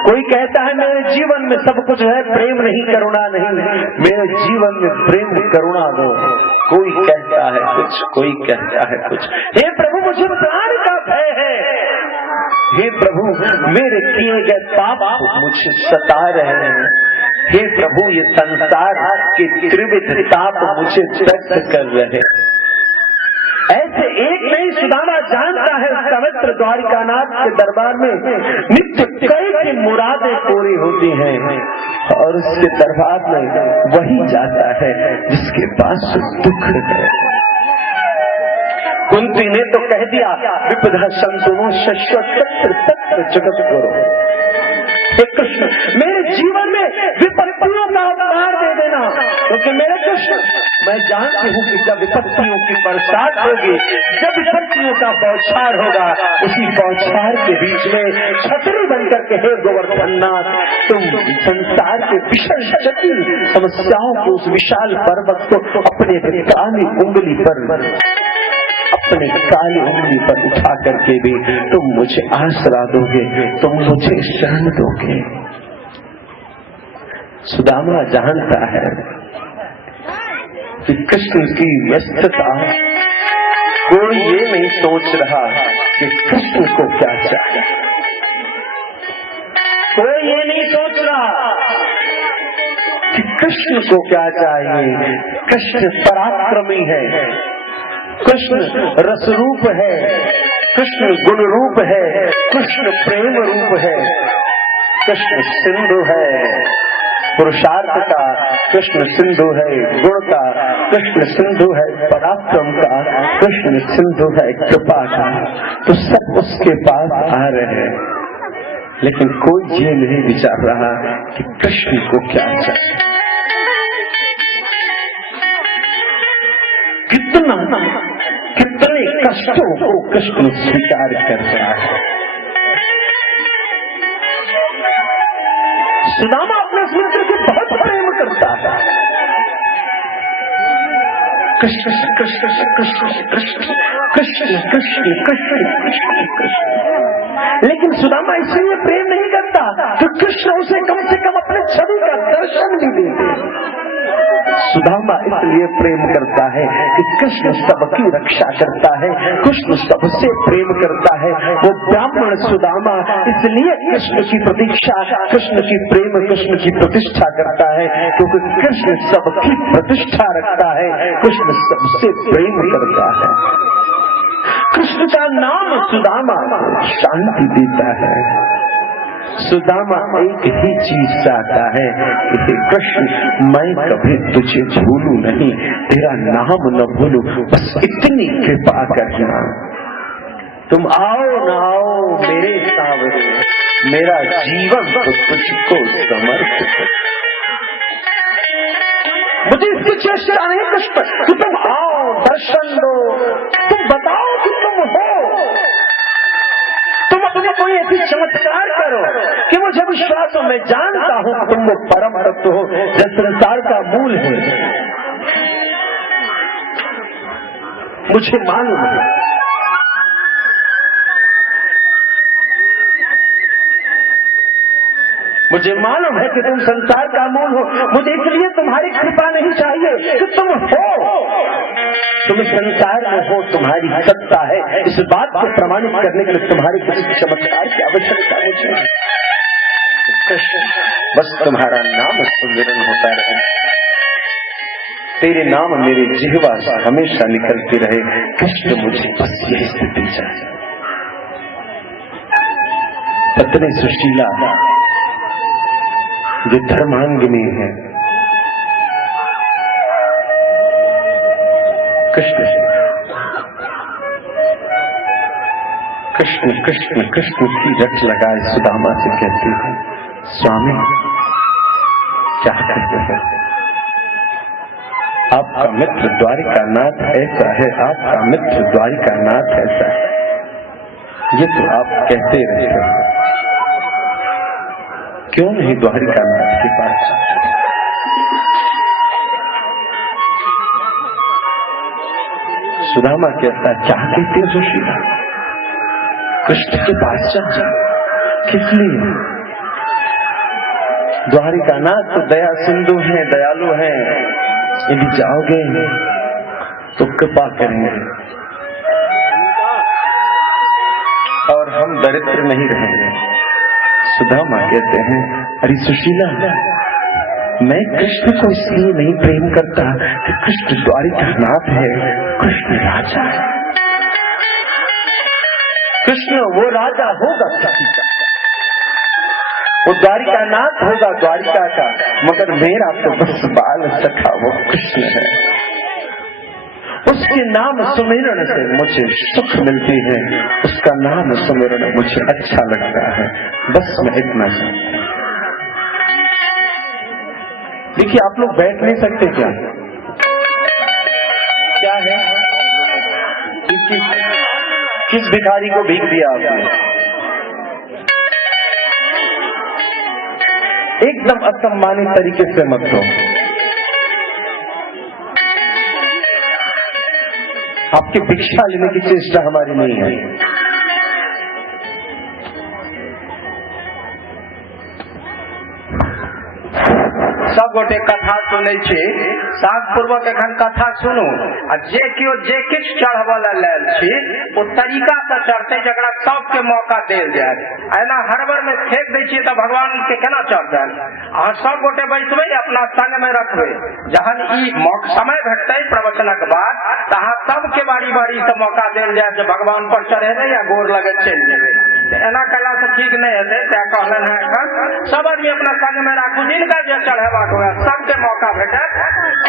कोई कहता है मेरे जीवन में सब कुछ है, प्रेम नहीं करुणा नहीं, मेरे जीवन में प्रेम करुणा दो। कोई कहता है कुछ, कोई कहता है कुछ। हे प्रभु मुझे प्राण का भय है, हे प्रभु मेरे किए गए पाप मुझे सता रहे हैं, हे प्रभु ये संसार के त्रिविध ताप मुझे दग्ध कर रहे। ऐसे एक नहीं सुदामा जानता है पवित्र द्वारिकानाथ के दरबार में नित्य कई मुरादें पूरी होती हैं, और उसके दरबार में वही जाता है जिसके पास दुख है। कुंती ने तो कह दिया विपदा संतुनो शश्वत तत्र जगत करो। हे कृष्ण मेरे जीवन में विपत्तियों का अवतार दे देना, क्योंकि मेरे कृष्ण मैं जानती हूँ कि जब विपत्तियों की बरसात होगी, जब विपत्तियों का बौछार होगा, उसी बौछार के बीच में छतरी बनकर के हे गोवर्धननाथ तुम संसार के विशाल जटिल समस्याओं को उस विशाल पर्वत को अपने काली उंगली पर उठा करके भी तुम मुझे आसरा दोगे, तुम मुझे शरण दोगे। सुदामा जानता है कि कृष्ण की व्यस्तता, कोई ये नहीं सोच रहा कि कृष्ण को क्या चाहिए, कोई ये नहीं सोच रहा कि कृष्ण को क्या चाहिए। कृष्ण पराक्रमी है, कृष्ण रस रूप है, कृष्ण गुण रूप है, कृष्ण प्रेम रूप है, कृष्ण सिंधु है पुरुषार्थ का, कृष्ण सिंधु है गुण का, कृष्ण सिंधु है पराक्रम का, कृष्ण सिंधु है कृपा का। तो सब उसके पास आ रहे हैं, लेकिन कोई ये नहीं विचार रहा कि कृष्ण को क्या चाहिए। कितने कष्टों को कृष्ण स्वीकार कर रहा है। सुदामा अपने मित्र को बहुत प्रेम करता है। कृष्ण कृष्ण कृष्ण कृष्ण कृष्ण कृष्ण कृष्ण कृष्ण कृष्ण। लेकिन सुदामा इसलिए प्रेम नहीं करता कि कृष्ण उसे कम से कम अपने छवि का दर्शन भी देते। सुदामा इसलिए प्रेम करता है कि कृष्ण सबकी रक्षा करता है, कृष्ण सबसे प्रेम करता है। वो ब्राह्मण सुदामा इसलिए कृष्ण की प्रतीक्षा, कृष्ण की प्रेम, कृष्ण की प्रतिष्ठा करता है, क्योंकि कृष्ण सबकी प्रतिष्ठा रखता है, कृष्ण सबसे प्रेम करता है। कृष्ण का नाम सुदामा शांति देता है। सुदामा एक ही चीज चाहता है कि हे कृष्ण मैं कभी तुझे भूलूं नहीं, तेरा नाम न भूलूं, बस इतनी कृपा करना। तुम आओ न आओ मेरे सावरे, मेरा जीवन तो तुझको समर्पित है। मुझे इसकी चेष्टा नहीं कृष्ण कि तुम आओ दर्शन दो, तुम बताओ कि तुम हो, तुम अपने कोई ऐसी चमत्कार करो कि मुझे विश्वास हो, मैं जानता हूं तुम वो परम तत्व हो जो संसार का मूल है, मुझे मालूम है। मुझे मालूम है कि तुम संसार का मूल हो, मुझे इसलिए तुम्हारी कृपा नहीं चाहिए कि तुम हो, तुम संसार में हो, तुम्हारी सत्ता है। इस बात को प्रमाणित करने के लिए तुम्हारी किसी चमत्कार की आवश्यकता मुझे। बस तुम्हारा नाम सुमिरन होता रहे, तेरे नाम मेरे जिह्वा से हमेशा निकलती रहे। कृष्ण मुझे बस यही स्थिति चाहिए। पत्नी सुशीला जो धर्मांगिनी है, कृष्ण कृष्ण कृष्ण कृष्ण की रट लगाए सुदामा से कहती है, स्वामी क्या कहते हैं, आपका मित्र द्वारिकानाथ ऐसा है, आपका मित्र द्वारिकानाथ ऐसा है, ये तो आप कहते रहते हैं, क्यों नहीं द्वारिकानाथ के पास? सुदामा कहता है, क्या कहते हो सुशीला, कृष्ण के पास जा। किस लिए? द्वारिकानाथ तो दया सिंधु है, दयालु है, यदि जाओगे तो कृपा करेंगे और हम दरिद्र नहीं रहेंगे। सुदामा कहते हैं, अरे सुशीला, मैं कृष्ण को इसलिए नहीं प्रेम करता कि कृष्ण द्वारिकानाथ है, कृष्ण राजा है। कृष्ण वो राजा होगा किसी का, वो द्वारिकानाथ होगा द्वारिका का, मगर मेरा तो बस बाल सखा वो कृष्ण है। उसके नाम सुमिरन से मुझे सुख मिलती है, उसका नाम सुमिरन मुझे अच्छा लगता है, बस मैं इतना चाहता हूं। देखिए, आप लोग बैठ नहीं सकते क्या? क्या है? किस भिखारी को भीख दिया आपने? एकदम असम्मानित तरीके से मत दो। आपकी भिक्षा लेने की चेष्टा हमारी नहीं है। सब गोटे कथा सुने छे, साग पूर्वक एखन कथा सुनू। आ जे कियो जे किछ चढ़बल लेल छी, ओ तरीका से चढ़ते जकरा सबके मौका देल जाए। एना हड़बड़ में फेंक दै छियै तऽ भगवान के केना चढ़तन? अहाँ सब गोटे बैसबै, अपना संग में रखबै। जहन ई समय भेटतै प्रवचनक बाद, तऽ अहाँ सबके बारी बारी से मौका देल जाए जे भगवान पर चढ़ेबै या गोर लगैत चलि जेबै। एना कला से ठीक नहीं हेतै, तें कहलनि हैं एखन सब आदमी अपना संग में राखू। जिनका जे चढ़ेबाक हुए सबके मौका भेटत,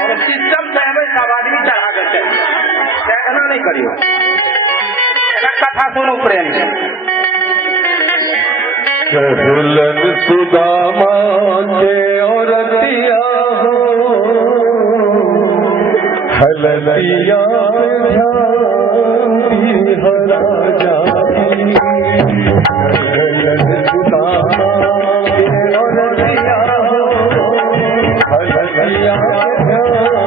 और सिस्टम से हमें सब आदमी चढ़ा के चलि। एना नहीं करियो। कथा सुनो प्रेम से। कहलन सुदामा के औरतिया हो, हलतिया हरा जाती। कहलन सुदामा के औरतिया हो, हलतिया हरा जाती।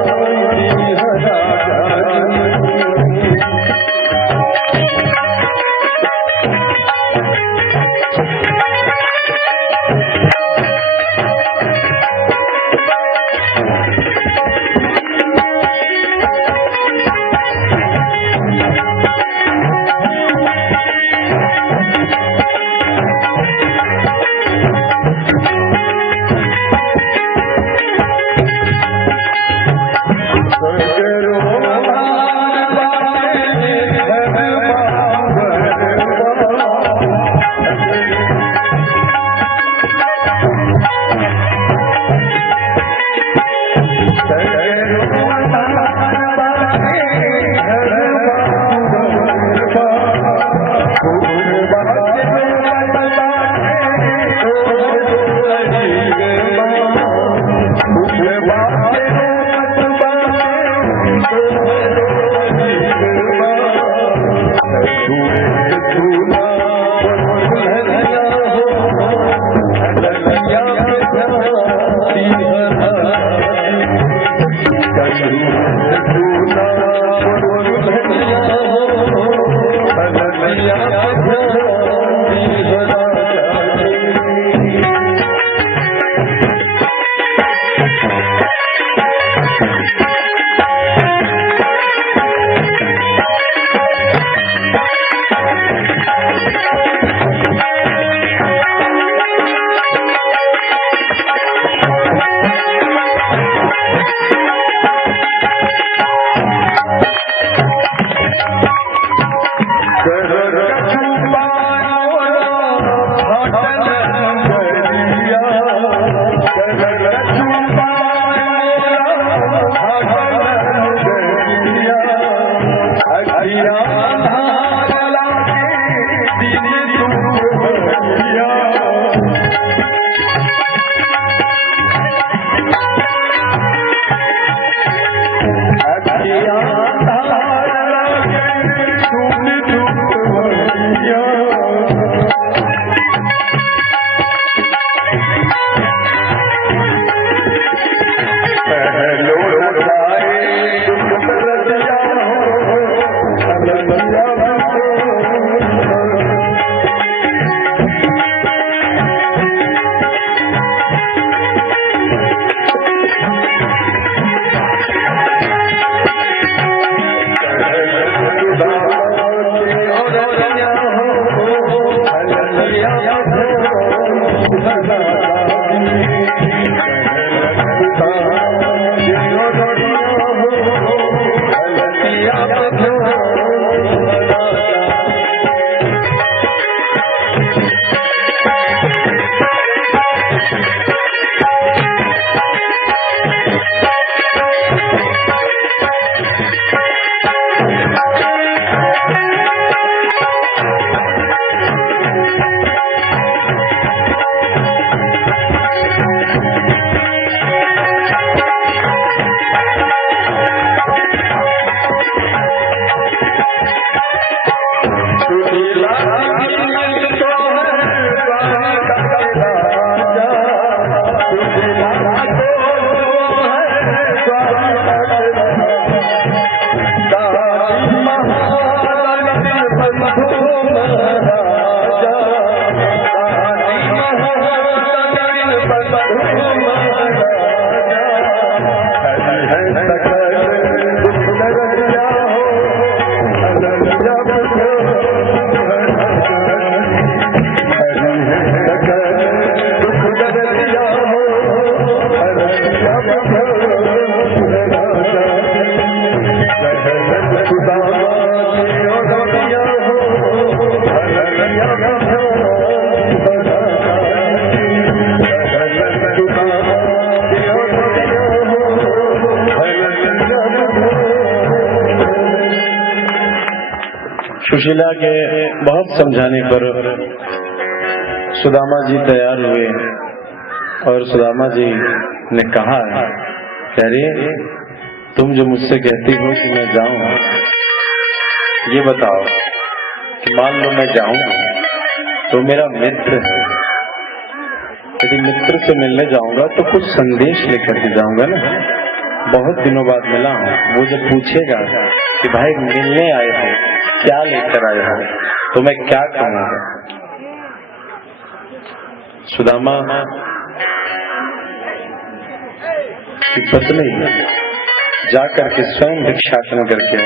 सुशीला के बहुत समझाने पर सुदामा जी तैयार हुए और सुदामा जी ने कहा, अरे तुम जो मुझसे कहती हो कि मैं जाऊं, ये बताओ कि मान लो मैं जाऊं तो मेरा मित्र है, यदि मित्र से मिलने जाऊंगा तो कुछ संदेश लेकर के जाऊंगा ना। बहुत दिनों बाद मिला हूं, वो जब पूछेगा कि भाई मिलने आए हो, क्या लेकर आए हो, तो मैं क्या कहूंगा। सुदामा की पत्नी जाकर के स्वयं भिक्षाटन करके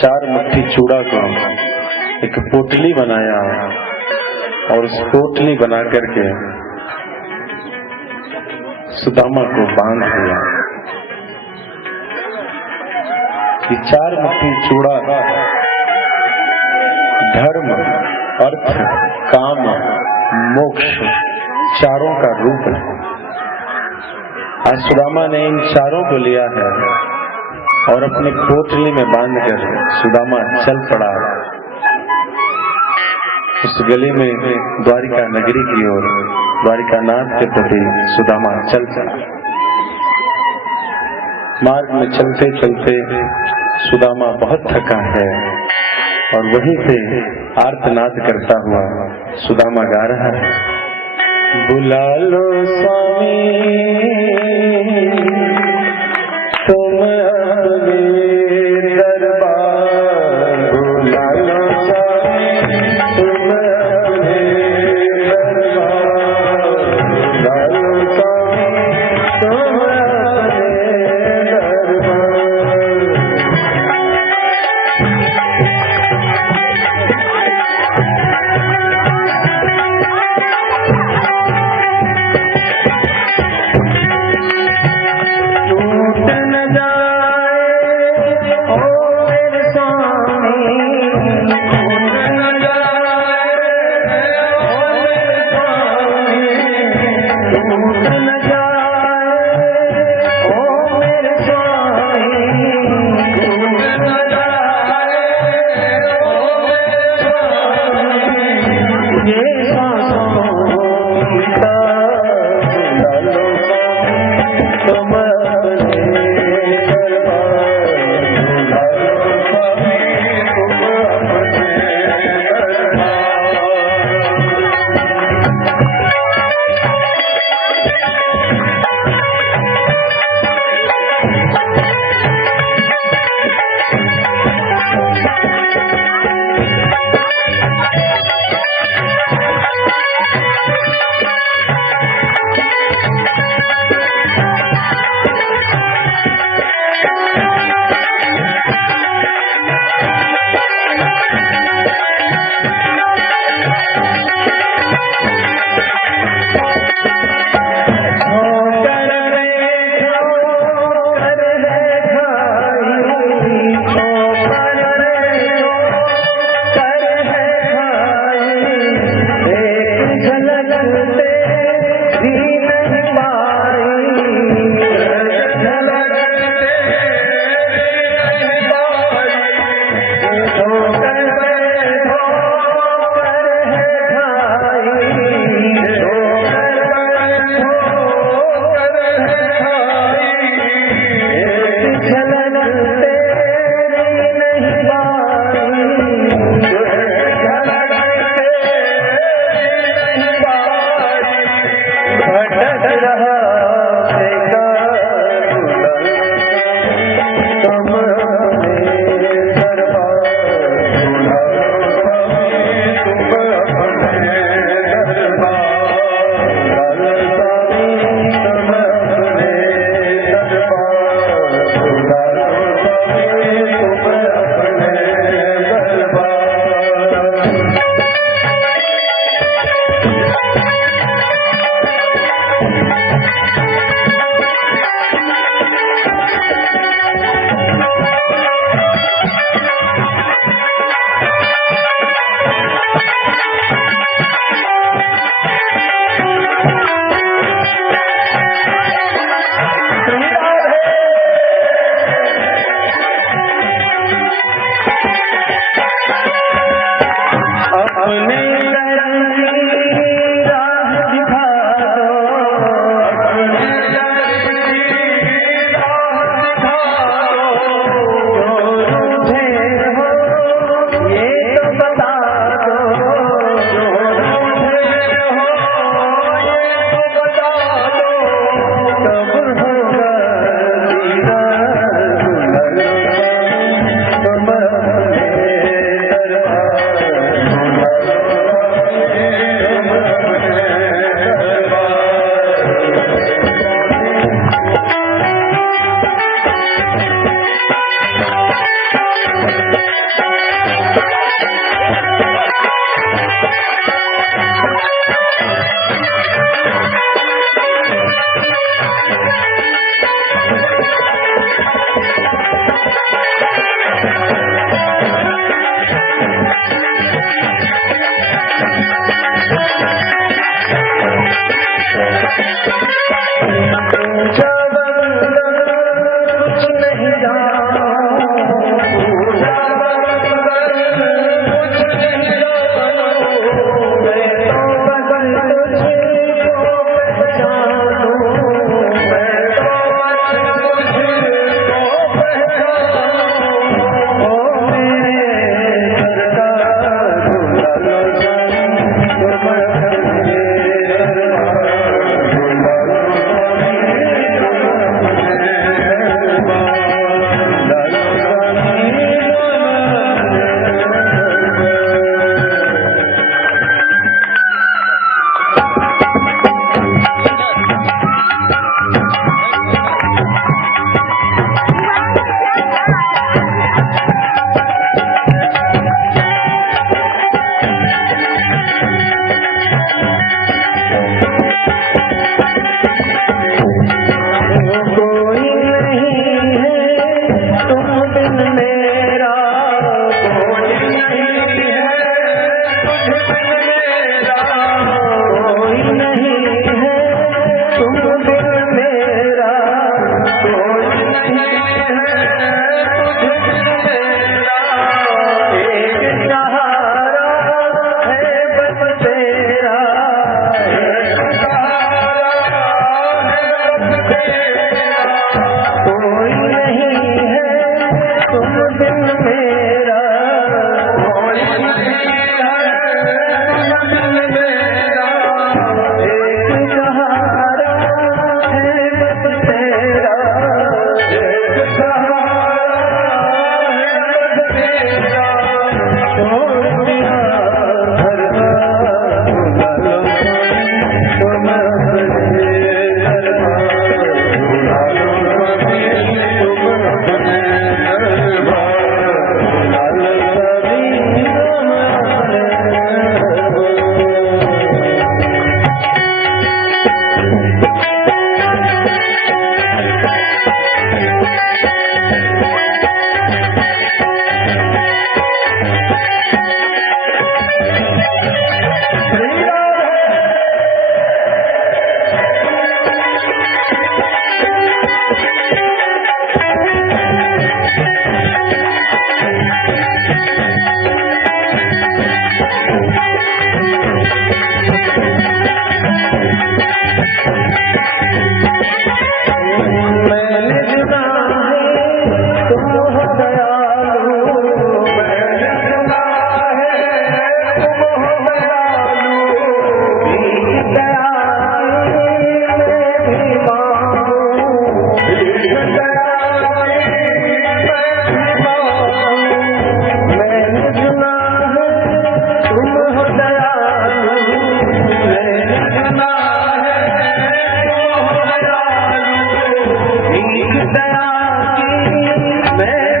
4 मुट्ठी चूड़ा को एक पोटली बनाया और उस पोटली बना करके सुदामा को बांध दिया। कि 4 मुट्ठी चूड़ा धर्म, अर्थ, काम, मोक्ष चारों का रूप है। आज सुदामा ने इन चारों को लिया है और अपनी पोटली में बांधकर सुदामा चल पड़ा उस गली में द्वारिका नगरी की ओर। द्वारिका नाथ के प्रति सुदामा चल पड़ा। मार्ग में चलते चलते सुदामा बहुत थका है और वहीं से आर्तनाद करता हुआ सुदामा गा रहा है, बुला लो स्वामी तुम अपने दरबार, बुला लो स्वामी तुम अपने दरबार, बुला लो स्वामी तुम अपने दरबार। दया की मैं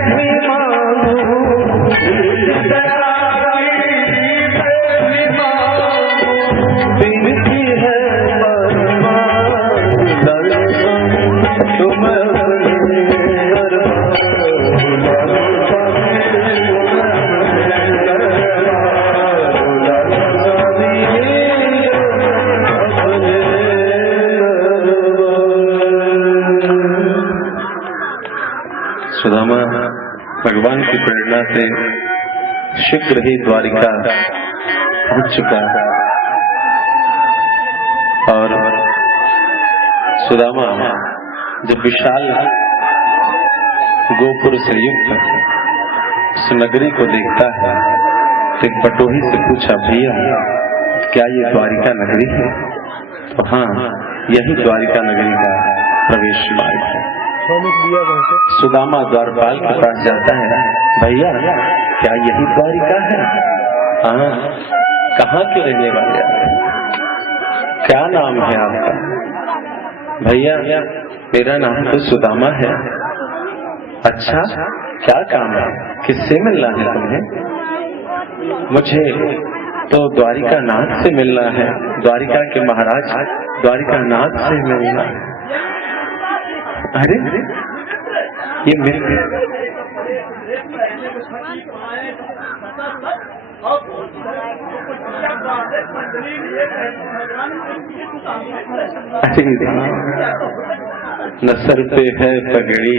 सुदामा भगवान की प्रेरणा से शीघ्र ही द्वारिका पहुंच चुका और सुदामा जब विशाल गोपुर से युक्त उस नगरी को देखता है तो एक बटोही से पूछा, भैया क्या ये द्वारिका नगरी है? तो हाँ, यही द्वारिका नगरी का प्रवेश मार्ग है। सुदामा द्वारपाल के पास जाता है, भैया क्या यही द्वारिका है? हाँ, कहाँ के रहने वाले आप? क्या नाम है आपका? भैया मेरा नाम तो सुदामा है। अच्छा, क्या काम है? किससे मिलना है तुम्हें? मुझे तो द्वारिका नाथ से मिलना है, द्वारिका के महाराज द्वारिका नाथ से मिलना है। अरे ये मित्र न सर पे है पगड़ी,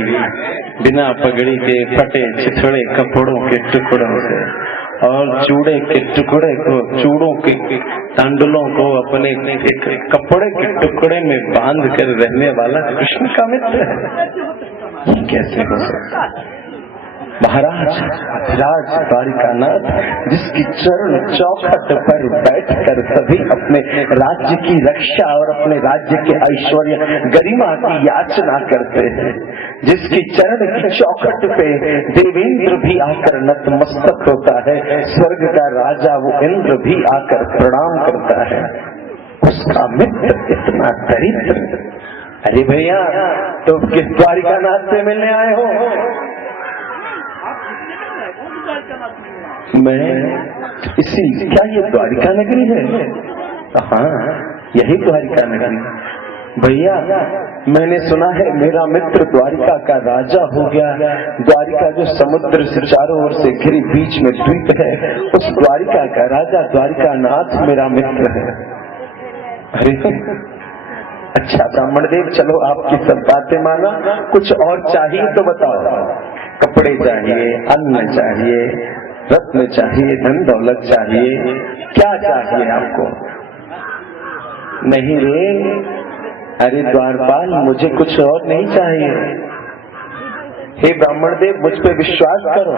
बिना पगड़ी के फटे छिछड़े कपड़ों के टुकड़ों से, और चूड़े के टुकड़े को, चूड़ों के तांडुलों को अपने एक कपड़े के टुकड़े में बांध कर रहने वाला कृष्ण का मित्र है। ये कैसे हो सकता? महाराज अधिराज द्वारिकानाथ, जिसकी चरण चौखट पर बैठकर सभी अपने राज्य की रक्षा और अपने राज्य के ऐश्वर्य गरिमा की याचना करते हैं, जिसकी चरण की चौखट पे देवेंद्र भी आकर नतमस्तक होता है, स्वर्ग का राजा वो इंद्र भी आकर प्रणाम करता है, उसका मित्र इतना दरिद्र। अरे भैया, तो किस द्वारिकानाथ से मिलने आए हो? मैं इसी, क्या ये द्वारिका नगरी है? हाँ, यही द्वारिका नगरी। भैया मैंने सुना है मेरा मित्र द्वारिका का राजा हो गया। द्वारिका जो समुद्र से चारों ओर से घिरी बीच में द्वीप है, उस द्वारिका का राजा द्वारिका नाथ मेरा मित्र है। अरे अच्छा ब्राह्मण देव, चलो आपकी सब बातें माना, कुछ और चाहिए तो बताओ। कपड़े चाहिए, अन्न चाहिए, रत्न चाहिए, धन दौलत चाहिए, क्या चाहिए आपको? नहीं रे, अरे द्वारपाल मुझे कुछ और नहीं चाहिए। हे ब्राह्मण देव, मुझ पे विश्वास करो,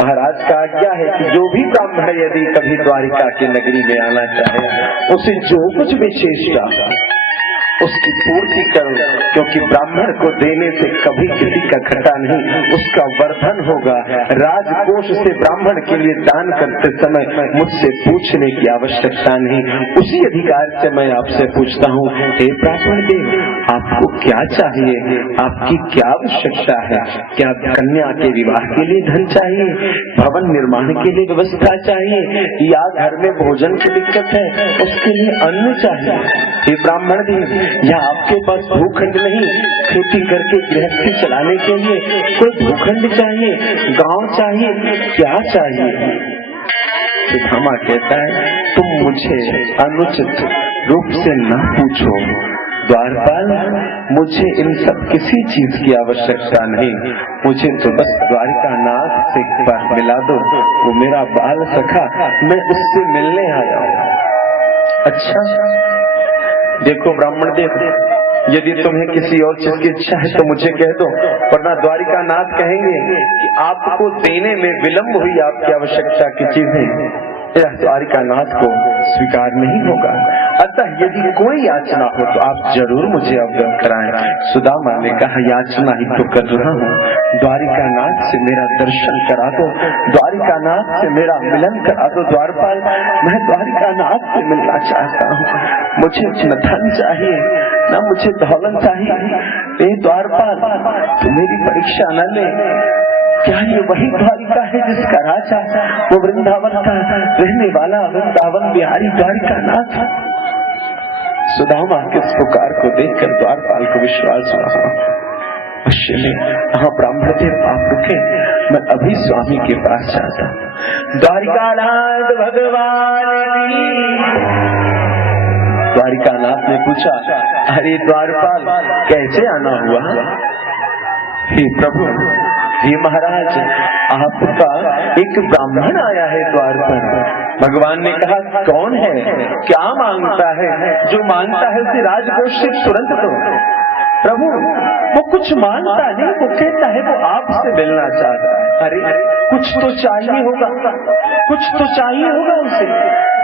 महाराज का आज्ञा है कि जो भी ब्राह्मण यदि कभी द्वारिका की नगरी में आना चाहे, उसे जो कुछ भी चेष्टा उसकी पूर्ति करो, क्योंकि ब्राह्मण को देने से कभी किसी का घटा नहीं, उसका वर्धन होगा। राजकोष से ब्राह्मण के लिए दान करते समय मुझसे पूछने की आवश्यकता नहीं। उसी अधिकार से मैं आपसे पूछता हूँ, हे ब्राह्मण देव, आपको क्या चाहिए? आपकी क्या आवश्यकता है? क्या कन्या के विवाह के लिए धन चाहिए? भवन निर्माण के लिए व्यवस्था चाहिए? या घर में भोजन की दिक्कत है, उसके लिए अन्न चाहिए? हे ब्राह्मण देव, या आपके पास भूखंड नहीं, खेती करके गृहस्थी चलाने के लिए कोई भूखंड चाहिए, गांव चाहिए, क्या चाहिए? सुदामा कहता है, तुम मुझे अनुचित रूप से न पूछो द्वारपाल, मुझे इन सब किसी चीज की आवश्यकता नहीं, मुझे तो बस द्वारिका नाथ से एक बार मिला दो, वो मेरा बाल सखा, मैं उससे मिलने आया हूँ। अच्छा देखो ब्राह्मण देव, यदि तुम्हें किसी और चीज की इच्छा है तो मुझे कह दो, वरना द्वारिका नाथ कहेंगे कि आपको देने में विलंब हुई आपकी आवश्यकता की चीजें, यह द्वारिका नाथ को स्वीकार नहीं होगा। अतः यदि कोई याचना हो तो आप जरूर मुझे अवगत कराएं। सुदामा ने कहा, याचना ही तो कर रहा हूँ, द्वारिका नाथ से मेरा दर्शन करा दो, द्वारिका नाथ से मेरा मिलन करा दो। द्वारपाल, मैं द्वारिका नाथ से मिलना चाहता हूँ, मुझे न धन चाहिए न मुझे दौलत चाहिए। द्वारपाल, तू मेरी परीक्षा न ले, क्या ये वही द्वारिका है जिसका राजा वो वृंदावन का रहने वाला वृंदावन बिहारी द्वारिका नाथ? सुदामा के इस पुकार को देखकर द्वारपाल को विश्वास हुआ। अवश्य में, हाँ ब्राह्मण देव आप रुके, मैं अभी स्वामी के पास जाता हूँ। द्वारिकानाथ भगवान द्वारिकानाथ ने पूछा, अरे द्वारपाल कैसे आना हुआ? हे प्रभु, ये महाराज आपका एक ब्राह्मण आया है द्वार पर। भगवान ने कहा कौन है, क्या मांगता है? जो मांगता है उसे राजकोष से तुरंत दो। प्रभु वो कुछ मांगता नहीं, वो कहता है वो आपसे मिलना चाहता है। अरे कुछ तो चाहिए होगा, कुछ तो चाहिए होगा उसे।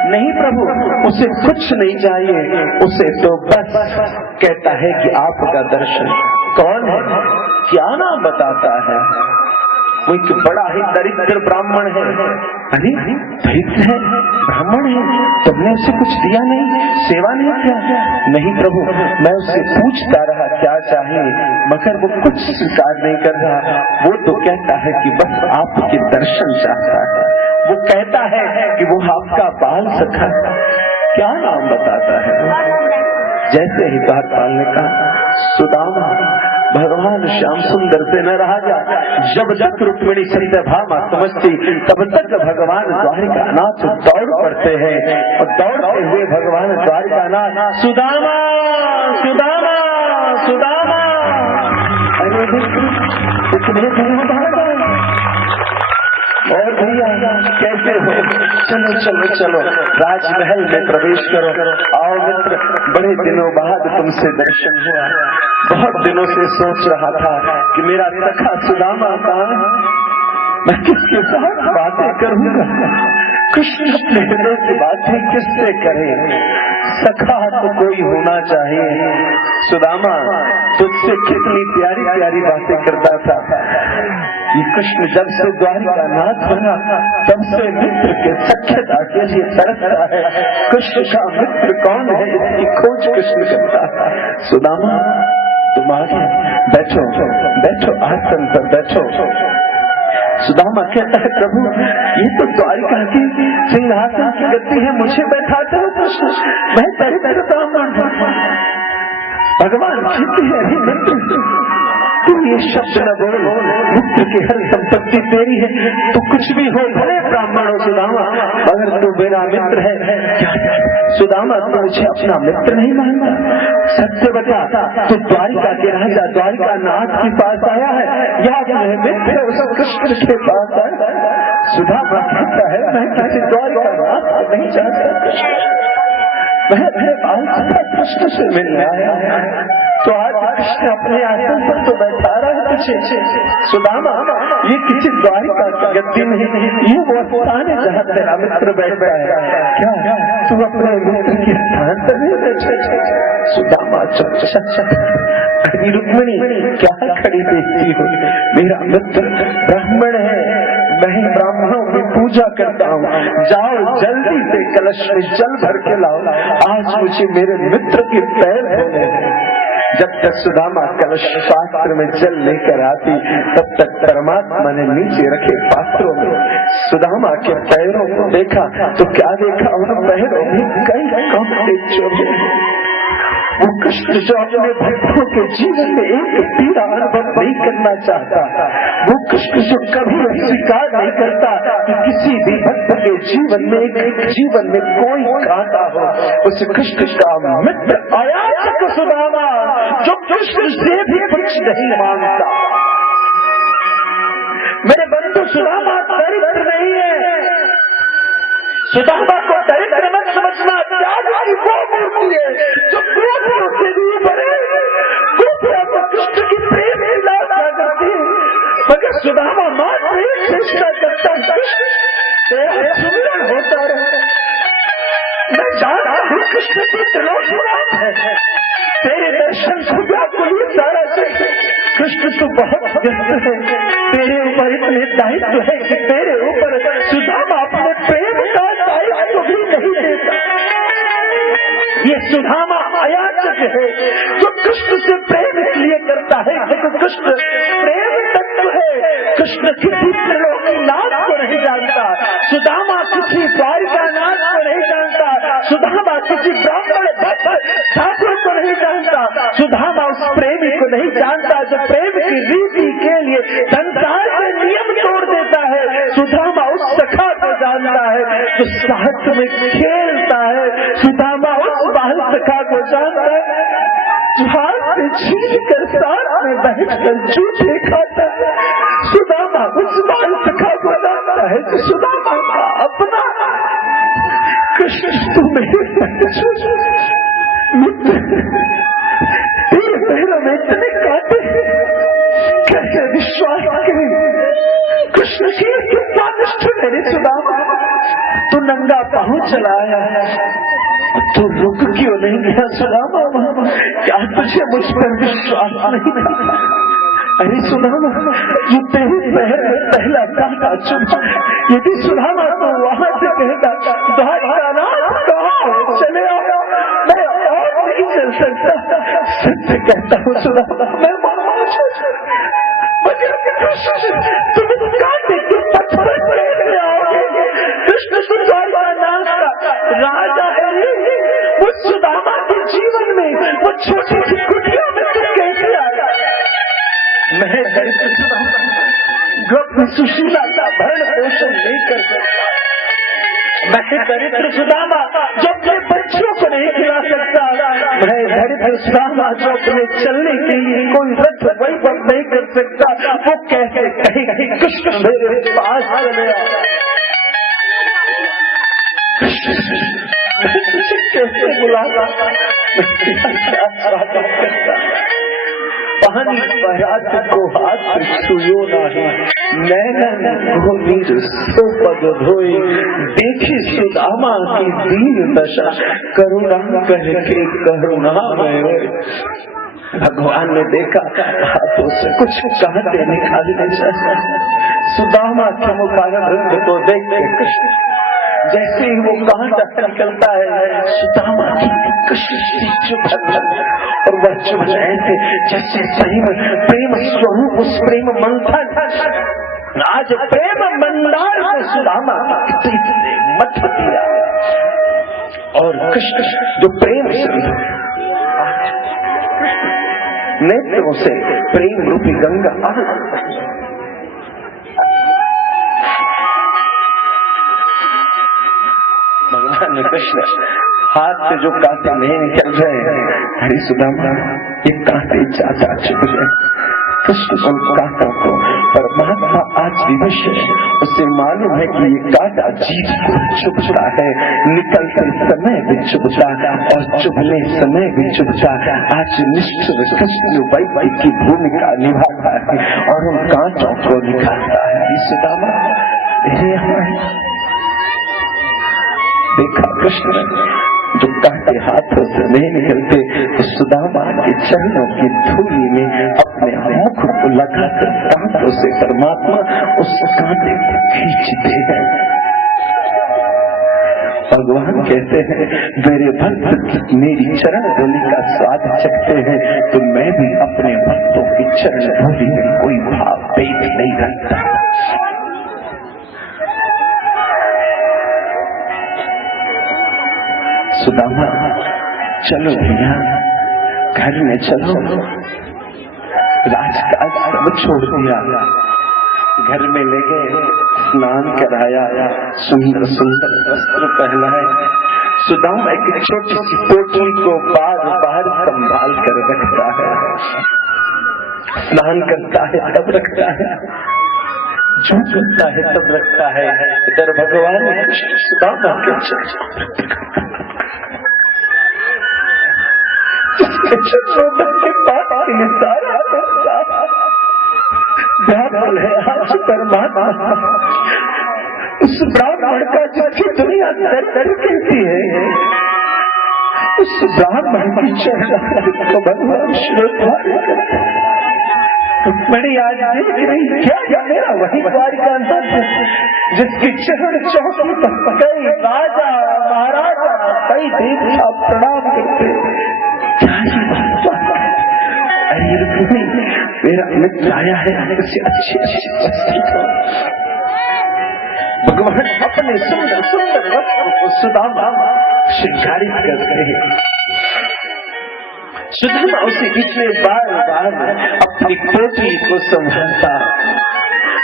नहीं प्रभु, उसे कुछ नहीं चाहिए, उसे तो बस कहता है कि आपका दर्शन। कौन है, क्या नाम बताता है? वो एक बड़ा ही दरिद्र ब्राह्मण है। अरे दरिद्र है, ब्राह्मण है, तुमने उसे कुछ दिया नहीं, सेवा नहीं किया? नहीं प्रभु, मैं उससे पूछता रहा क्या चाहिए, मगर वो कुछ स्वीकार नहीं कर रहा। वो तो कहता है कि बस आपके दर्शन चाहता है। वो कहता है कि वो आपका बाल सखा। क्या नाम बताता है? जैसे ही द्वारपाल ने कहा सुदामा, भगवान श्याम सुंदर से न रहा जा। जब तक रुक्मिणी सत्यभामा समझती तब तक भगवान द्वारिकानाथ दौड़ पड़ते हैं, और दौड़ते हुए भगवान द्वारिकानाथ सुदामा सुदामा सुदामा। अरे इतने दिनों बाद और भैया कैसे हो? चलो चलो चलो राजमहल में प्रवेश करो। आओ मित्र, बड़े दिनों बाद तुमसे दर्शन हुआ। बहुत दिनों से सोच रहा था कि मेरा सखा सुदामा कहाँ, मैं किसके साथ बातें करूंगा। कृष्ण अपने हृदय की बातें किससे करे? सखा तो कोई होना चाहिए। सुदामा तुझसे कितनी प्यारी प्यारी बातें करता था। ये कृष्ण जब से द्वारिकानाथ बना तब से मित्र के सख्यता के लिए तरसता है। कृष्ण का मित्र कौन है, इसकी खोज कृष्ण करता है। सुदामा तुम आगे बैठो, बैठो आसन पर बैठो। सुदामा कहता है प्रभु ये तो द्वारिका की सिंहासन की गद्दी है, मुझे बैठाते हो कृष्ण, मैं दरिद्र ब्राह्मण हूँ। भगवान कहते हैं अरे मित्र तू ये शब्द न बोल, मित्र की हर संपत्ति तेरी है, तू कुछ भी हो भले ब्राह्मण हो सुदामा, मगर तू मेरा मित्र है। क्या सुदामा तू मुझे अपना मित्र नहीं मानता? सत्य बता, तू द्वारिका के राजा द्वारिकानाथ के पास आया है या मित्र उस कृष्ण के पास आया? सुदामा कहता है मैं किसी द्वारिकानाथ को नहीं चाहता, मैं कृष्ण से मिलने आया। तो आज कृष्ण अपने आसन पर तो बैठा रहा है तुझे। सुदामा ये किसी द्वारिका की गद्दी नहीं, ये वो स्थान है जहाँ तेरा मित्र बैठता है। क्या तू अपने मित्र के स्थान पर नहीं बैठे? सुदामा अरे रुक्मिणी क्या खड़ी देखती हो? मेरा मित्र ब्राह्मण है, मैं ब्राह्मणों की पूजा करता हूँ। जाओ जल्दी से कलश में जल भर के लाओ, आज मुझे मेरे मित्र के पैर धोने हैं। जब तक सुदामा कलश पात्र में जल लेकर आती तब तक परमात्मा ने नीचे रखे पात्रों में सुदामा के पैरों को देखा तो क्या देखा? वह पैरों में कई कपड़े चोरे। वो कृष्ण जो अपने भक्तों के जीवन में एक पीड़ा अनुभव नहीं करना चाहता, वो कृष्ण जो कभी स्वीकार नहीं करता कि किसी भी भक्त के जीवन में एक जीवन में कोई कांटा हो, उस कृष्ण का मित्र अयाचक सुदामा जो कृष्ण से भी कुछ नहीं मांगता। मेरे बंधु सुदामा दरिद्र नहीं है, सुदामा को दरिद्र मत समझना। त्याग की वो मूर्ति है जो गोपियों से भी बने, गोपियों को कृष्ण की प्रेम की लालसा करती है, मगर सुदामा मां प्रेम चेष्टा करता है सुंदर होता रहे। मैं जानता हूँ कृष्ण की त्रिलोकनाथ है, तेरे दर्शन को व्याकुल सारा कृष्ण तो बहुत व्यस्त है, तेरे ऊपर इतने दायित्व है कि तेरे ऊपर सुदामा अपने प्रेम का दायित्व भी नहीं देता। ये सुदामा अयाचक है जो कृष्ण से प्रेम इसलिए करता है क्योंकि कृष्ण प्रेम तत्व है। कृष्ण किसी त्रिलोकीनाथ को नहीं जानता, सुदामा किसी द्वारिकानाथ को नहीं जानता, सुदामा किसी ब्राह्मण ठाकुर को नहीं जानता, सुदामा उस प्रेमी को नहीं जानता जो प्रेम की रीति के लिए संसार के नियम तोड़ देता है। सुदामा उस सखा को जानता है जो साथ में खेलता है, सुदामा उस बाल सखा को जानता है जो हाथ से छीन कर साथ में बैठ कर जूठे खाता है। सुदामा उस बाल सखा को जानता है तो सुदामा का अपना कृष्ण तुम्हें तेरे पैरों में इतने कांटे कैसे विश्वास करें कृष्ण की कितना निष्ठुर मेरे सुदामा तू नंगा पाँव चलाया तू रुक क्यों नहीं गया सुदामा क्या तुझे मुझ पर विश्वास नहीं था अरे सुदामा ये तेरे पैर में पहला कांटा चुभा यदि सुदामा तो वहां से कहता द्वारकानाथ कहाँ चले आओ मैं और नहीं चल सकता सत्य कहता हूँ सुदामा मैं तुम कांटे के पथ पर कैसे आओगे कृष्ण तो द्वारकानाथ का राजा है वो सुदामा के जीवन में वो छोटी सी कुटिया में तुम कैसे आया मैं अपनी सुशीला का भरण पोषण नहीं कर सकता मैं दरिद्र सुदामा जो अपने बच्चों को नहीं खिला सकता मैं दरिद्र सुदामा जो अपने चलने के लिए कोई रथ वैभव नहीं कर सकता वो कैसे कहीं कृष्ण मेरे पास चले कैसे बुलाता पानी परात को हाथ छुयो नाही नैनन घूमीर सो पद धोए देखी सुदामा की दीन दशा करुणा कह के करुणामय भगवान ने देखा हाथों से कुछ कहते निकालने चाहिए सुदामा के मुखारविंद को देख के कृष्ण जैसे ही वो कांटा निकलता है सुदामा की कृष्ण और वह चुभ रहे थे जैसे सही में प्रेम स्वरूप उस प्रेम मंथन आज प्रेम मंदार में सुदामा मत दिया और कृष्ण जो प्रेम से नेत्रों से प्रेम रूपी गंगा भगवान कृष्ण हाथ से जो कांटे नहीं निकल रहे हरि सुदामा ये कांटे ज्यादा चुभ रहे कृष्ण उन कांटों को परमात्मा आज विवश है उसे मालूम है कि ये कांटा जीव को चुभता है निकलते समय भी चुभता और चुभने समय भी चुभता आज निष्ठुर कृष्ण वैवाहिक की भूमिका निभाता है और उन कांटों को निकालता है हरि सुदामा देखा कृष्ण जो कांटे हाथों से नहीं निकलते तो सुदामा के चरणों की धूलि में अपने मुख को लगाकर कांटों से परमात्मा उस कांटे को खींचते हैं भगवान कहते हैं मेरे भक्त मेरी चरण धूलि का स्वाद चखते हैं तो मैं भी अपने भक्तों की चरण धूलि में कोई भाव पेट नहीं रखता सुदामा चलो भैया घर में चलो राजकाज सब छोड़ दिया घर में ले गए स्नान कराया सुंदर सुंदर वस्त्र पहनाए सुदामा एक छोटी सी पोटली को बार बार संभाल कर रखता है स्नान करता है तब रखता है जो करता है तब रखता है इधर भगवान सुदामा के के पास सारा व्याकुल है आज परमात्मा उस ब्राह्मण का जिसकी दुनिया दर दर कहती है उस ब्राह्मण की चरण को भगवान श्रद्धा रुक्मिणी आज देख रही क्या मेरा वही द्वारकानाथ जिसकी चरण चौकी पर कई राजा महाराजा कई देवता प्रणाम करते अरे रुक्मिणी मेरा मित्र आया है उसे अच्छे भगवान अपने सुंदर सुंदर वस्त्र को सुदामा श्रृंगारित करते हैं सुदामा उसे इतने बार बार अपनी पोटली को संभालता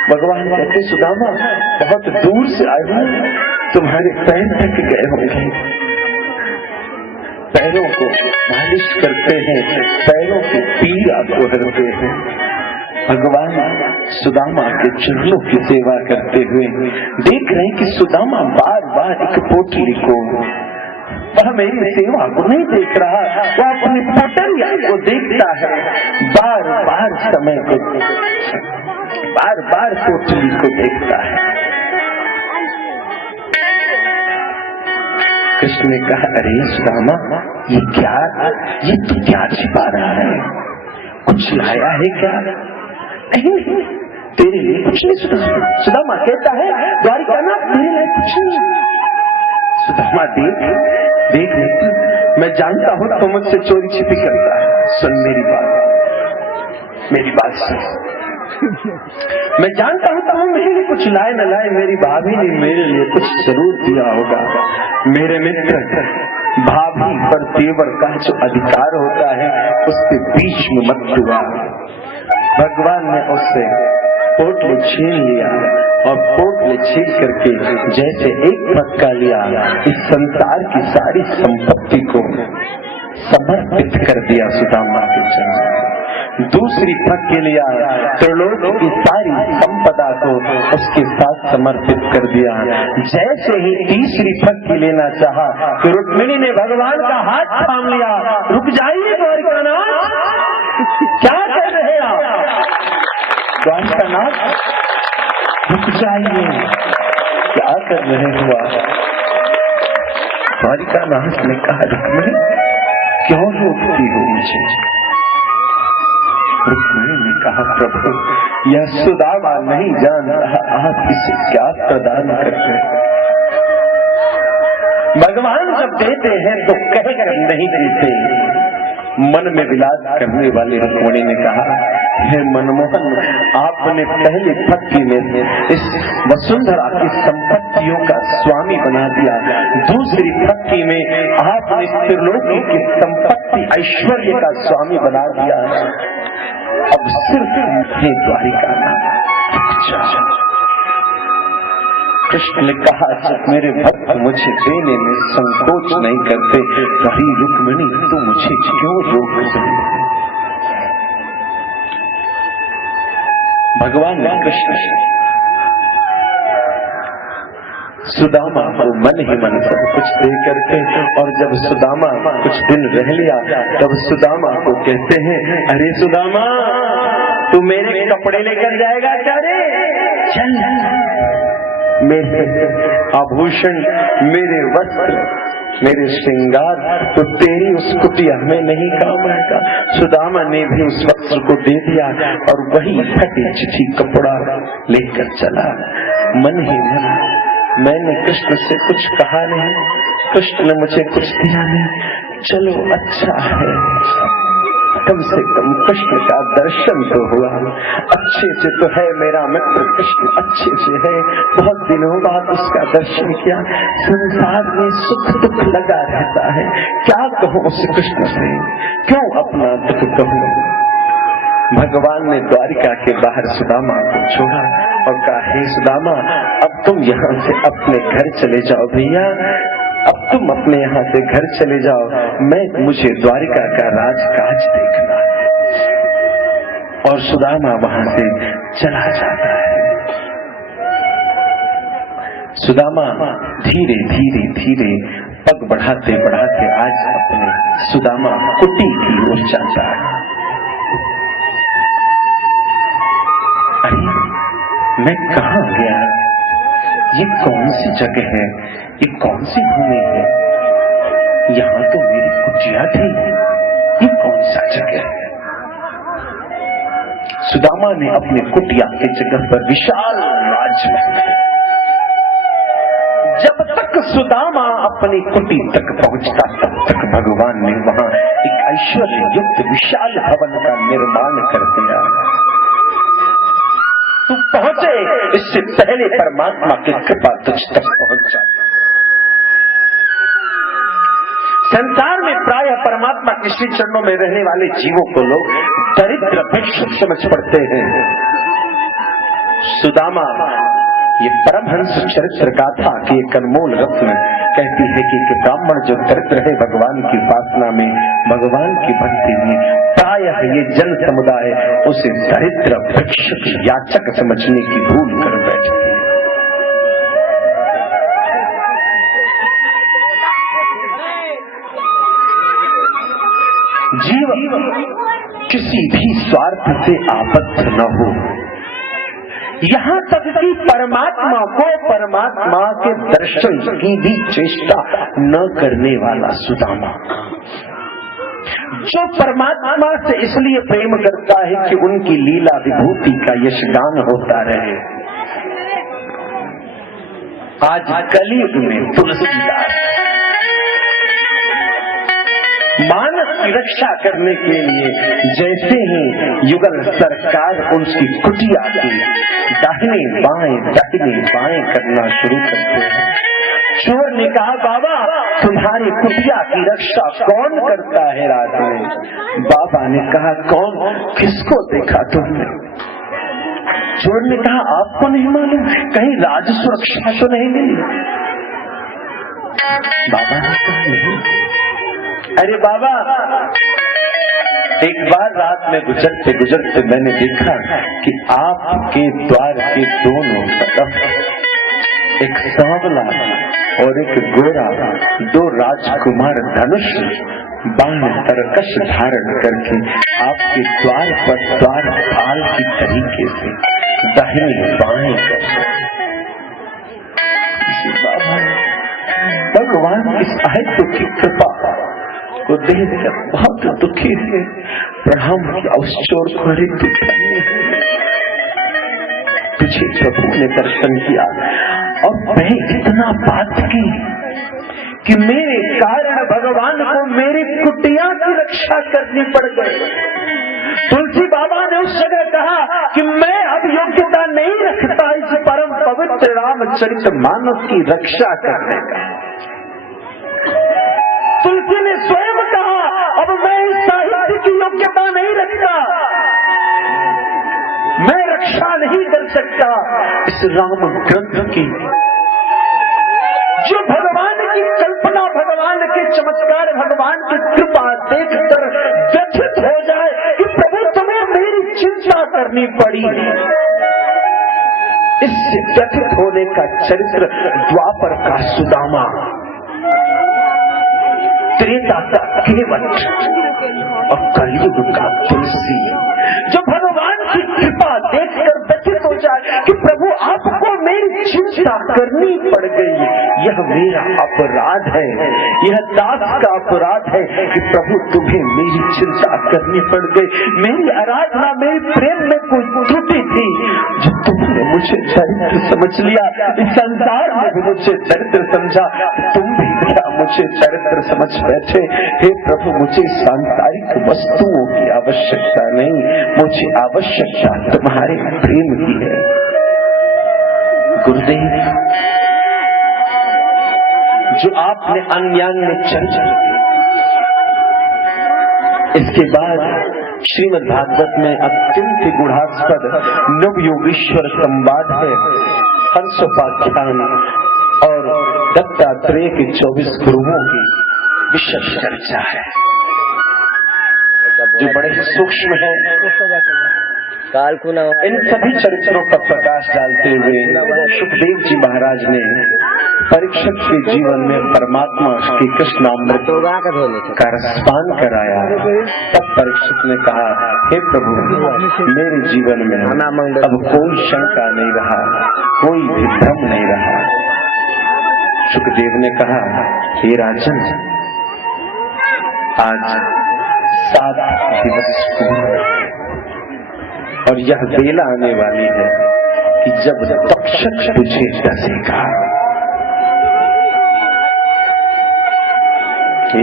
भगवान कहते सुदामा बहुत दूर से आए हो तुम्हारे पैर थक गए होंगे पैरों को मालिश करते हैं पैरों की पीड़ा को हरते हैं भगवान सुदामा के चरणों की सेवा करते हुए देख रहे हैं कि सुदामा बार बार एक पोटली को, वह मेरी सेवा को नहीं देख रहा, वह अपनी पोटलिया को देखता है, बार बार समय को, बार बार पोटली को देखता है। कृष्ण ने कहा, अरे सुदामा, ये तू क्या छिपा रहा है? कुछ लाया है क्या? नहीं, तेरे लिए कुछ नहीं। सुदामा कहता है, द्वारिकानाथ तेरे लिए कुछ नहीं। सुदामा देख मैं जानता हूं तो मुझसे चोरी छिपी करता है। सुन मेरी बात सुन। मैं जानता हूं तुम मेरे लिए कुछ लाए न लाए, मेरी भाभी ने मेरे लिए कुछ जरूर दिया होगा। मेरे मित्र, भाभी पर तेवर का जो अधिकार होता है उसके बीच में मत हुआ। भगवान ने उससे पोटली छीन लिया और पोटली छीन करके जैसे एक फटका लिया, इस संसार की सारी संपत्ति को समर्पित कर दिया सुदामा के चरणों। दूसरी फटकी लिया, त्रिलोक की सारी संपदा को उसके साथ समर्पित कर दिया। जैसे ही तीसरी फटकी लेना चाहा तो रुक्मिणी ने भगवान का हाथ थाम लिया। रुक जाइए द्वारिकानाथ, क्या कर रहे आप? द्वारिकानाथ रुक जाइए, क्या कर रहे हो आप? द्वारिकानाथ ने कहा, रुक्मिणी क्यों रोकती हो मुझे? रुक्मिणी ने कहा, प्रभु यह सुदामा नहीं जान रहा आप इसे क्या प्रदान करते हैं। भगवान जब देते हैं तो कहकर नहीं देते। मन में विलास करने वाली रुक्मिणी ने कहा, हे मनमोहन, आपने पहली फटकी में इस वसुंधरा की संपत्तियों का स्वामी बना दिया, दूसरी फटकी में आपने त्रिलोकी की संपत्ति ऐश्वर्य का स्वामी बना दिया। अब सिर्फ हे द्वारिकानाथ कृष्ण ने कहा, जब मेरे भक्त मुझे देने में संकोच नहीं करते तो ही रुक्मिणी तू मुझे क्यों रोक रही? भगवान कृष्ण सुदामा को मन ही मन सब कुछ दे करके, और जब सुदामा कुछ दिन रह लिया तब सुदामा को कहते हैं, अरे सुदामा तू मेरे कपड़े लेकर जाएगा क्या रे? चल, मेरे आभूषण, मेरे वस्त्र, मेरे श्रृंगार तो तेरी उस कुटिया में नहीं काम आएगा। सुदामा ने भी उस वस्त्र को दे दिया और वही फटी चिट्ठी कपड़ा लेकर चला। मन ही मन मैंने कृष्ण से कुछ कहा नहीं, कृष्ण ने मुझे कुछ दिया नहीं, चलो अच्छा है, कम से कम कृष्ण का दर्शन तो हुआ। अच्छे से तो है मेरा मित्र कृष्ण, अच्छे से है, बहुत दिनों बाद उसका दर्शन किया। संसार में सुख दुख लगा रहता है, क्या कहूँ उस कृष्ण से, क्यों अपना दुख कहूँ। भगवान ने द्वारिका के बाहर सुदामा को छोड़ा और कहा, हे सुदामा, अब तुम यहाँ से अपने घर चले जाओ भैया, अब तुम अपने यहाँ से घर चले जाओ, मुझे द्वारिका का राजकाज देखना है। और सुदामा वहां से चला जाता है। सुदामा धीरे धीरे धीरे पग बढ़ाते बढ़ाते आज अपने सुदामा कुटी की ओर जाता है। अरे मैं कहाँ गया? ये कौन सी जगह है? ये कौन सी भूमि है? यहाँ तो मेरी कुटिया थी, ये कौन सा जगह है? सुदामा ने अपने कुटिया की जगह पर विशाल राजमहल है। जब तक सुदामा अपनी कुटी तक पहुंचता तब तक भगवान ने वहां एक ऐश्वर्य युक्त विशाल भवन का निर्माण कर दिया। तू पहुंचे इससे पहले परमात्मा की कृपा तुझ तक पहुंच जाती। संसार में प्राय परमात्मा के श्री चरणों में रहने वाले जीवों को लोग दरिद्र भिक्षुक समझ पड़ते हैं। सुदामा ये परमहंस चरित्र गाथा की एक अनमोल रत्न कहती है कि ब्राह्मण जो दरिद्र है भगवान की उपासना में, भगवान की भक्ति में, प्रायः ये जन समुदाय उसे दरिद्र भिक्षुक याचक समझने की भूल कर बैठे। जीव किसी भी स्वार्थ से आबद्ध न हो, यहाँ तक कि परमात्मा को, परमात्मा के दर्शन की भी चेष्टा न करने वाला सुदामा, जो परमात्मा से इसलिए प्रेम करता है कि उनकी लीला विभूति का यशगान होता रहे। आज कलयुग में तुलसीदास मानस की रक्षा करने के लिए जैसे ही युगल सरकार उसकी कुटिया की दाहिने बाएं करना शुरू करते हैं, चोर ने कहा बाबा तुम्हारी कुटिया की रक्षा कौन करता है रात में? बाबा ने कहा कौन, किसको देखा तुमने? चोर ने कहा आपको नहीं मालूम, कहीं राज सुरक्षा तो नहीं मिली? बाबा ने कहा नहीं। अरे बाबा एक बार रात में गुजरते गुजरते मैंने देखा कि आपके द्वार के दोनों तरफ एक सांवला और एक गोरा, दो राजकुमार धनुष बाण तरकश धारण करके आपके द्वार पर द्वार पाल की तरीके से दाहिने बाएं बाबा भगवान की साहित्य की कृपा को देखकर बहुत दुखी है। प्रणाम किया उस चोर को, अरे तुझे प्रभु ने दर्शन किया और मैं इतना बात की कि मेरे कारण भगवान को मेरी कुटिया की रक्षा करनी पड़ गई। तुलसी बाबा ने उस जगह कहा कि मैं अब योग्यता नहीं रखता इस परम पवित्र रामचरित मानस की रक्षा करने का। तुलसी ने स्वयं कहा अब मैं इस साहित्य की योग्यता नहीं रखता, मैं रक्षा नहीं कर सकता इस राम ग्रंथ की, जो भगवान की कल्पना, भगवान के चमत्कार, भगवान की कृपा देखकर व्यथित हो जाए कि प्रभु तुम्हें मेरी चिंता करनी पड़ी। इससे व्यथित होने का चरित्र द्वापर का सुदामा, त्रेता का केवट और कलयुग का तुलसी, जो भगवान की कृपा देखकर व्यथित हो जाए कि प्रभु आपको मेरी चिंता करनी पड़ गई, यह मेरा अपराध है, यह दास का अपराध है कि प्रभु तुम्हें मेरी चिंता करनी पड़ गई। मेरी आराधना, मेरे प्रेम में कोई त्रुटि थी जो तुमने मुझे चरित्र समझ लिया, इस संसार में भी मुझे चरित्र समझा, तुम भी क्या मुझे चरित्र समझ बैठे। हे प्रभु मुझे सांसारिक वस्तुओं की आवश्यकता नहीं, मुझे आवश्यकता तुम्हारे प्रेम की है। गुरुदेव जो आपने अन्यान में चर्चा, इसके बाद श्रीमद् भागवत में अत्यंत गुणास्पद नव योगेश्वर संवाद है, हंसोपाख्यान और दत्तात्रेय के 24 गुरुओं की विशेष चर्चा है जो बड़े सूक्ष्म है। इन सभी चरित्रों पर प्रकाश डालते हुए सुखदेव जी महाराज ने परीक्षित के जीवन में परमात्मा श्री कृष्णामृत का रसपान कराया। तब परीक्षित ने कहा हे प्रभु मेरे जीवन में अब कोई शंका नहीं रहा, कोई भी भ्रम नहीं रहा। सुखदेव ने कहा हे राजन आज 7 दिवस और यह बेला आने वाली है कि जब तक्षक तुझे डसेगा।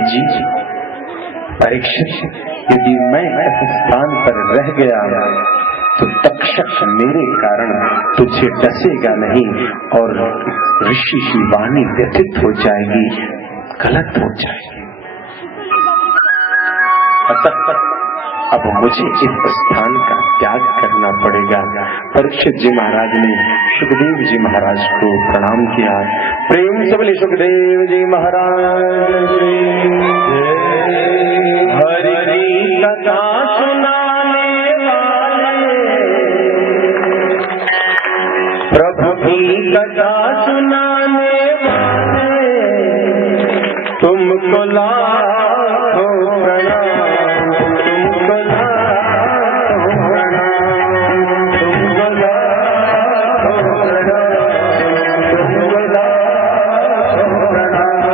जी परीक्षित यदि मैं इस स्थान पर रह गया तो तक्षक मेरे कारण तुझे डसेगा नहीं और ऋषि की वाणी व्यथित हो जाएगी, गलत हो जाएगी। अब मुझे इस स्थान का त्याग करना पड़ेगा। परीक्षित जी महाराज ने सुखदेव जी महाराज को प्रणाम किया। प्रेम से बोले सुखदेव जी महाराज हरि की कथा सुनाने वाले, प्रभु की कथा सुनाने वाले, तुमको लाखों प्रणाम, तुमको लाखों प्रणाम, तुमको लाखों प्रणाम, तुमको लाखों प्रणाम।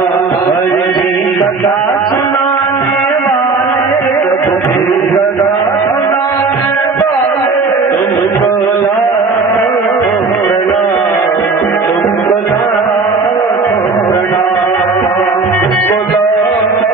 हरि की कथा सुनाने वाले, प्रभु की कथा सुनाने वाले, तुमको लाखों प्रणाम, तुमको लाखों प्रणाम, तुमको लाखों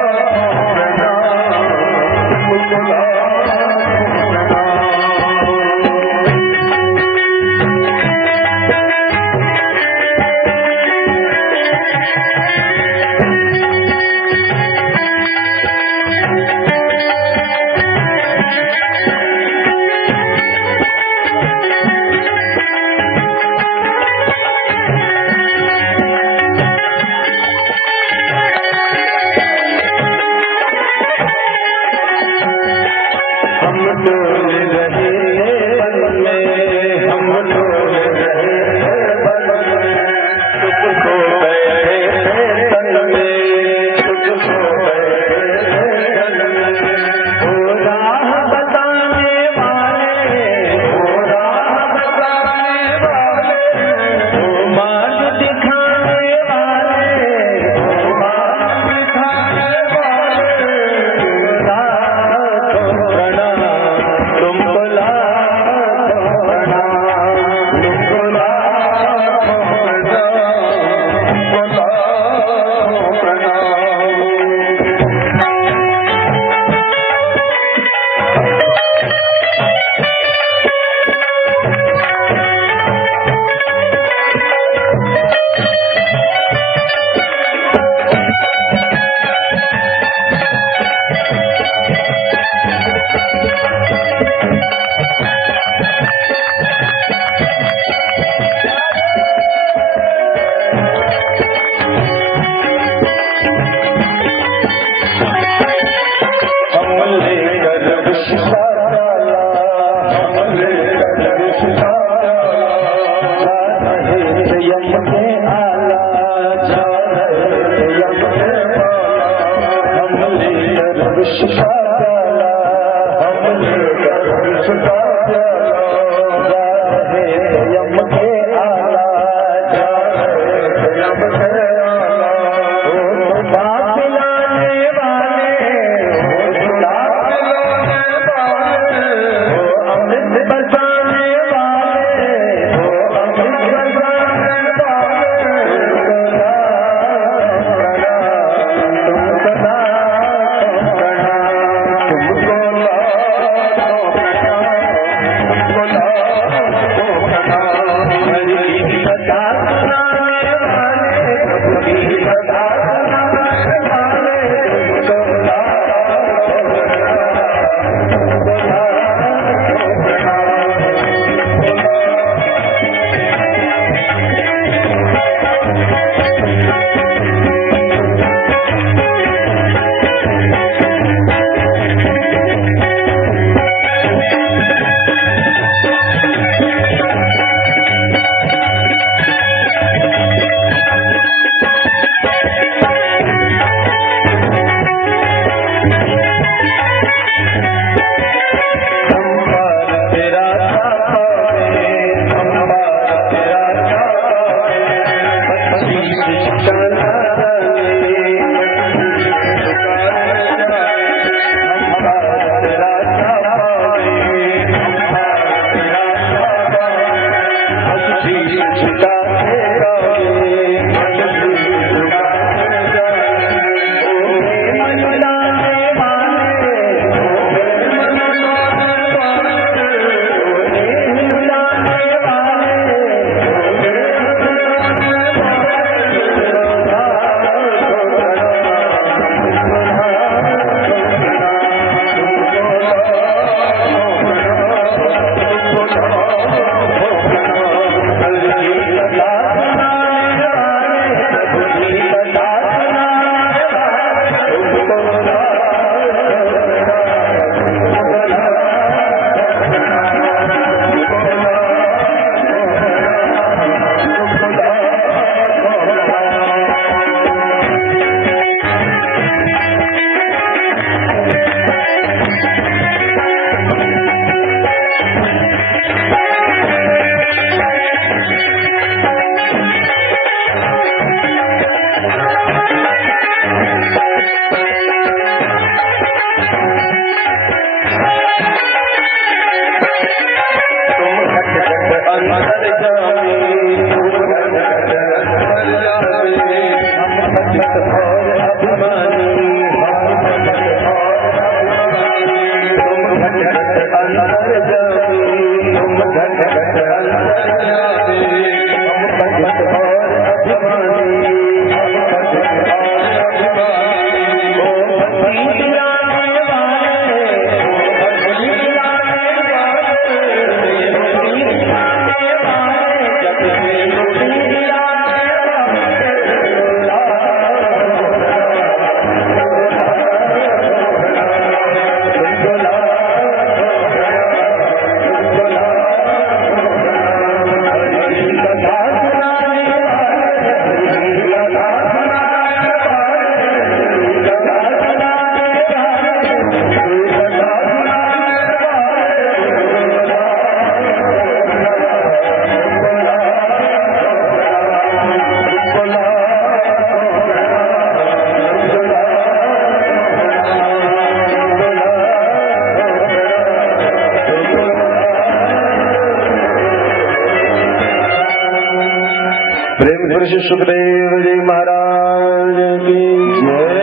सुखदेव जी महाराज की जय।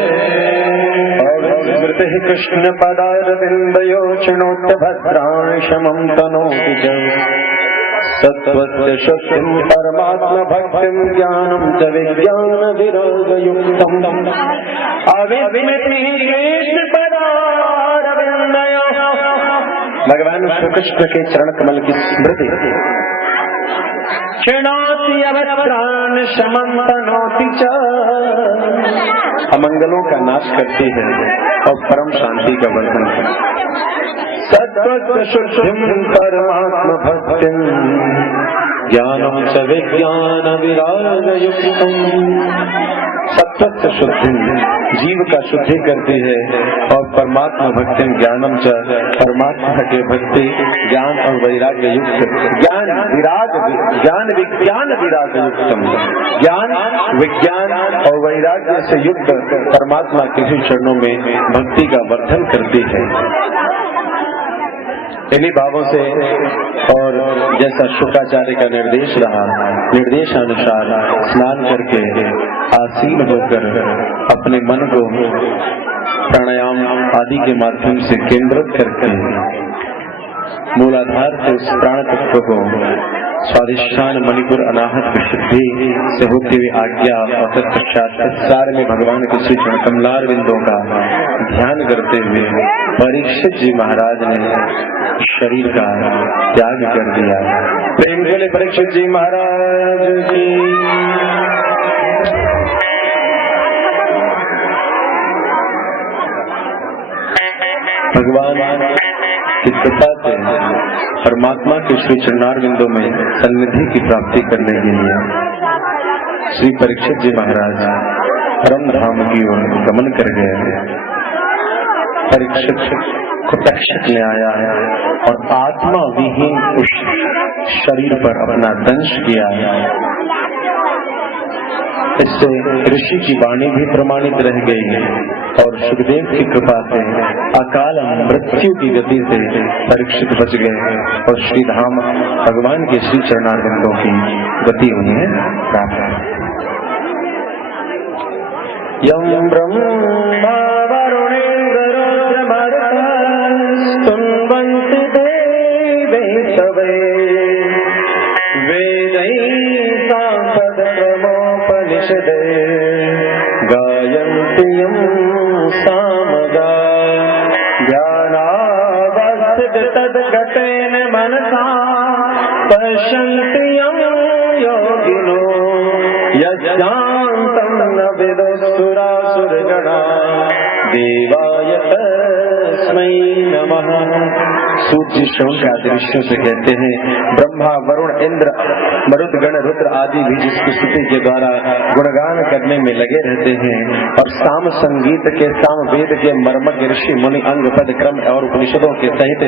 और स्मृति कृष्ण पदारविंदयो चिनोत्य भद्राणि शमं तनोति च सत्त्वस्य शुद्धिं परमात्मा भक्तिं ज्ञानं च विज्ञान विरागयुक्तम् अविस्मृति कृष्ण पदारविंदयो। भगवान श्री कृष्ण के चरण कमल की स्मृति क्षणाति अवत्रान शमं तनोति च अमंगलों का नाश करती है और परम शांति का वर्धन करती। सत्त्व शुद्धिं परमात्म भक्तिं ज्ञानं च विज्ञान विरागयुक्तम्। सत्त्व शुद्धि जीव का शुद्धि करती है और परमात्मा भक्ति ज्ञानम च परमात्मा के भक्ति ज्ञान और वैराग्य युक्त ज्ञान विज्ञान विराग युक्तम। ज्ञान विज्ञान और वैराग्य से युक्त परमात्मा के ही चरणों में भक्ति का वर्धन करती है। इन्हीं भावों से और जैसा शुक्राचार्य का निर्देश रहा, निर्देशानुसार स्नान करके आसीन होकर अपने मन को प्राणायाम आदि के माध्यम से केंद्रित करके मूलाधार से उस प्राण तत्व को स्वादिष्ठान मणिपुर अनाहत विशुद्धि से होती हुई आज्ञा और तत्पश्चात तत्सार में भगवान के श्री चरण कमलार बिंदुओं का ध्यान करते हुए परीक्षित जी महाराज ने शरीर का त्याग कर दिया। प्रेम के लिए परीक्षित जी महाराज की। भगवान की कृपा से परमात्मा के श्री चरणार बिंदु में सन्निधि की प्राप्ति करने के लिए श्री परीक्षित जी महाराज परम धाम की ओर गमन कर गए। परीक्षित को तक्षक ले आया है और आत्मा विहीन उस शरीर पर अपना दंश किया है। इससे ऋषि की वाणी भी प्रमाणित रह गई और सुखदेव की कृपा से अकाल मृत्यु की गति से परीक्षित बच गए और श्री धाम भगवान के श्री चरणारविंदों की गति उन्हें प्राप्त है। यम ब्रह्मा वरुणेन्द्र स्तुन्वन्ति देवे तवे वेदैः साम्प्रमोपनिषदे गायन्ति यं सामगा ध्यानावस्थिततद्गतेन मनसा पश्यन्ति यं योगिनो यज्ञान्तं न विदुस्तुरासुरगणा देवाय तस्मै नमः। सूर्य श्रवण के दृश्यों से कहते हैं ब्रह्मा वरुण इंद्र मरुदगण रुद्र आदि भी जिसकी स्तुति के द्वारा गुणगान करने में लगे रहते हैं और साम संगीत के साम वेद के मर्मज्ञ ऋषि मुनि अंग पद क्रम और उपनिषदों के सहित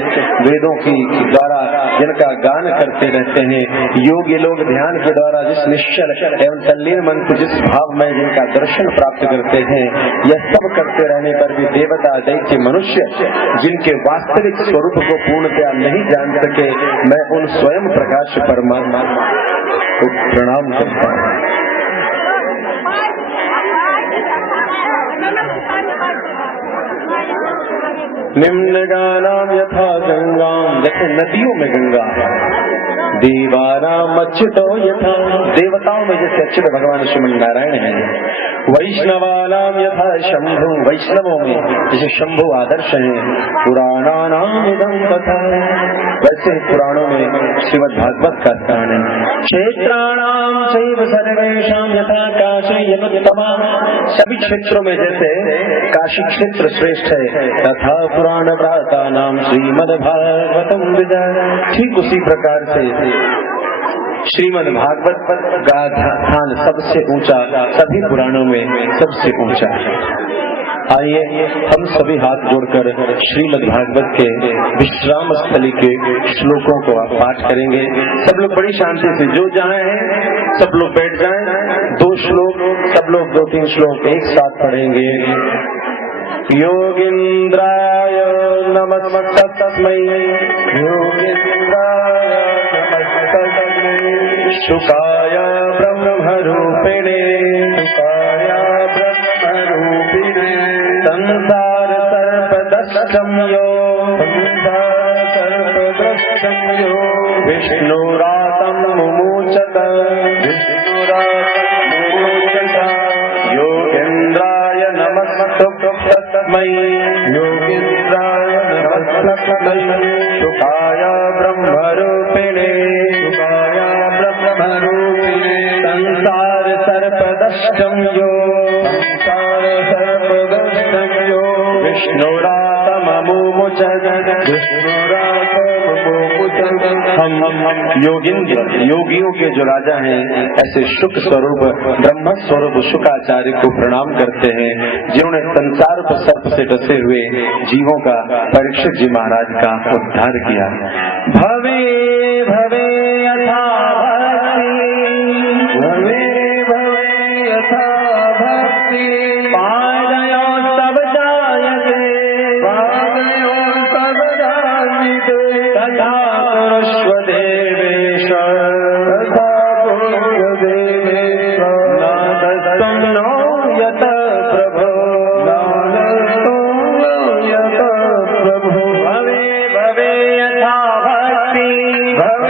वेदों की द्वारा जिनका गान करते रहते हैं। योगी लोग ध्यान के द्वारा जिस निश्चल एवं तल्लीन मन को जिस भाव में जिनका दर्शन प्राप्त करते हैं, यह सब करते रहने पर भी देवता दैत्य मनुष्य जिनके वास्तविक स्वरूप को पूर्णतया नहीं जान सके, मैं उन स्वयं प्रकाश परमात्मा को प्रणाम करता हूँ। निम्न गानाम यथा गंगाम, जैसे नदियों में गंगा है, देवानाम अच्युतो यथा, देवताओं में जैसे अच्युत भगवान श्रीमन नारायण है, वैष्णवानाम यथा शंभु, वैष्णवों में जैसे शंभु आदर्श है, पुराणानाम इदं कथा, वैसे पुराणों में श्रीमद् भागवत का स्थान है। क्षेत्राणाम चैव सर्वेषां यथा काशी यमुत्तमा, सभी क्षेत्रों में जैसे काशी क्षेत्र श्रेष्ठ है, तथा पुराण व्राता नाम श्रीमद् भागवतम विजय, ठीक उसी प्रकार से श्रीमद् भागवत का स्थान सबसे ऊंचा, सभी पुराणों में सबसे ऊंचा है। आइए हम सभी हाथ जोड़कर श्रीमद् भागवत के विश्राम स्थली के श्लोकों को पाठ करेंगे। सब लोग बड़ी शांति से, जो जहाँ हैं सब लोग बैठ जाएं। 2 श्लोक सब लोग 2-3 श्लोक एक साथ पढ़ेंगे। योगींद्राय नमस्तस्मै, योगींद्राय नमस्तस्मै, शुकाय ब्रह्मरूपिणे, शुकाय ब्रह्मरूपिणे, संसार सर्पदष्टं यो, संसार सर्पदष्टं यो, विष्णुरातं मुमुचत, विष्णुरातं मुमुचत, योगेन्द्राय नमस्तस्मै, योगेन्द्राय नमस्तस्मै, शुकाय ब्रह्मरूपिणे, शुकाय ब्रह्मरूपिणे, संसार सर्पदष्टं यो, संसार सर्पदष्टं यो, विष्णुरातममुमुचत, विष्णुरातममुमुचत। हम योगियों के जो राजा हैं, ऐसे शुक स्वरूप ब्रह्म स्वरूप शुकाचार्य को प्रणाम करते हैं, जिन्होंने संसार पर सर्प से डसे हुए जीवों का परीक्षित जी महाराज का उद्धार किया। भवे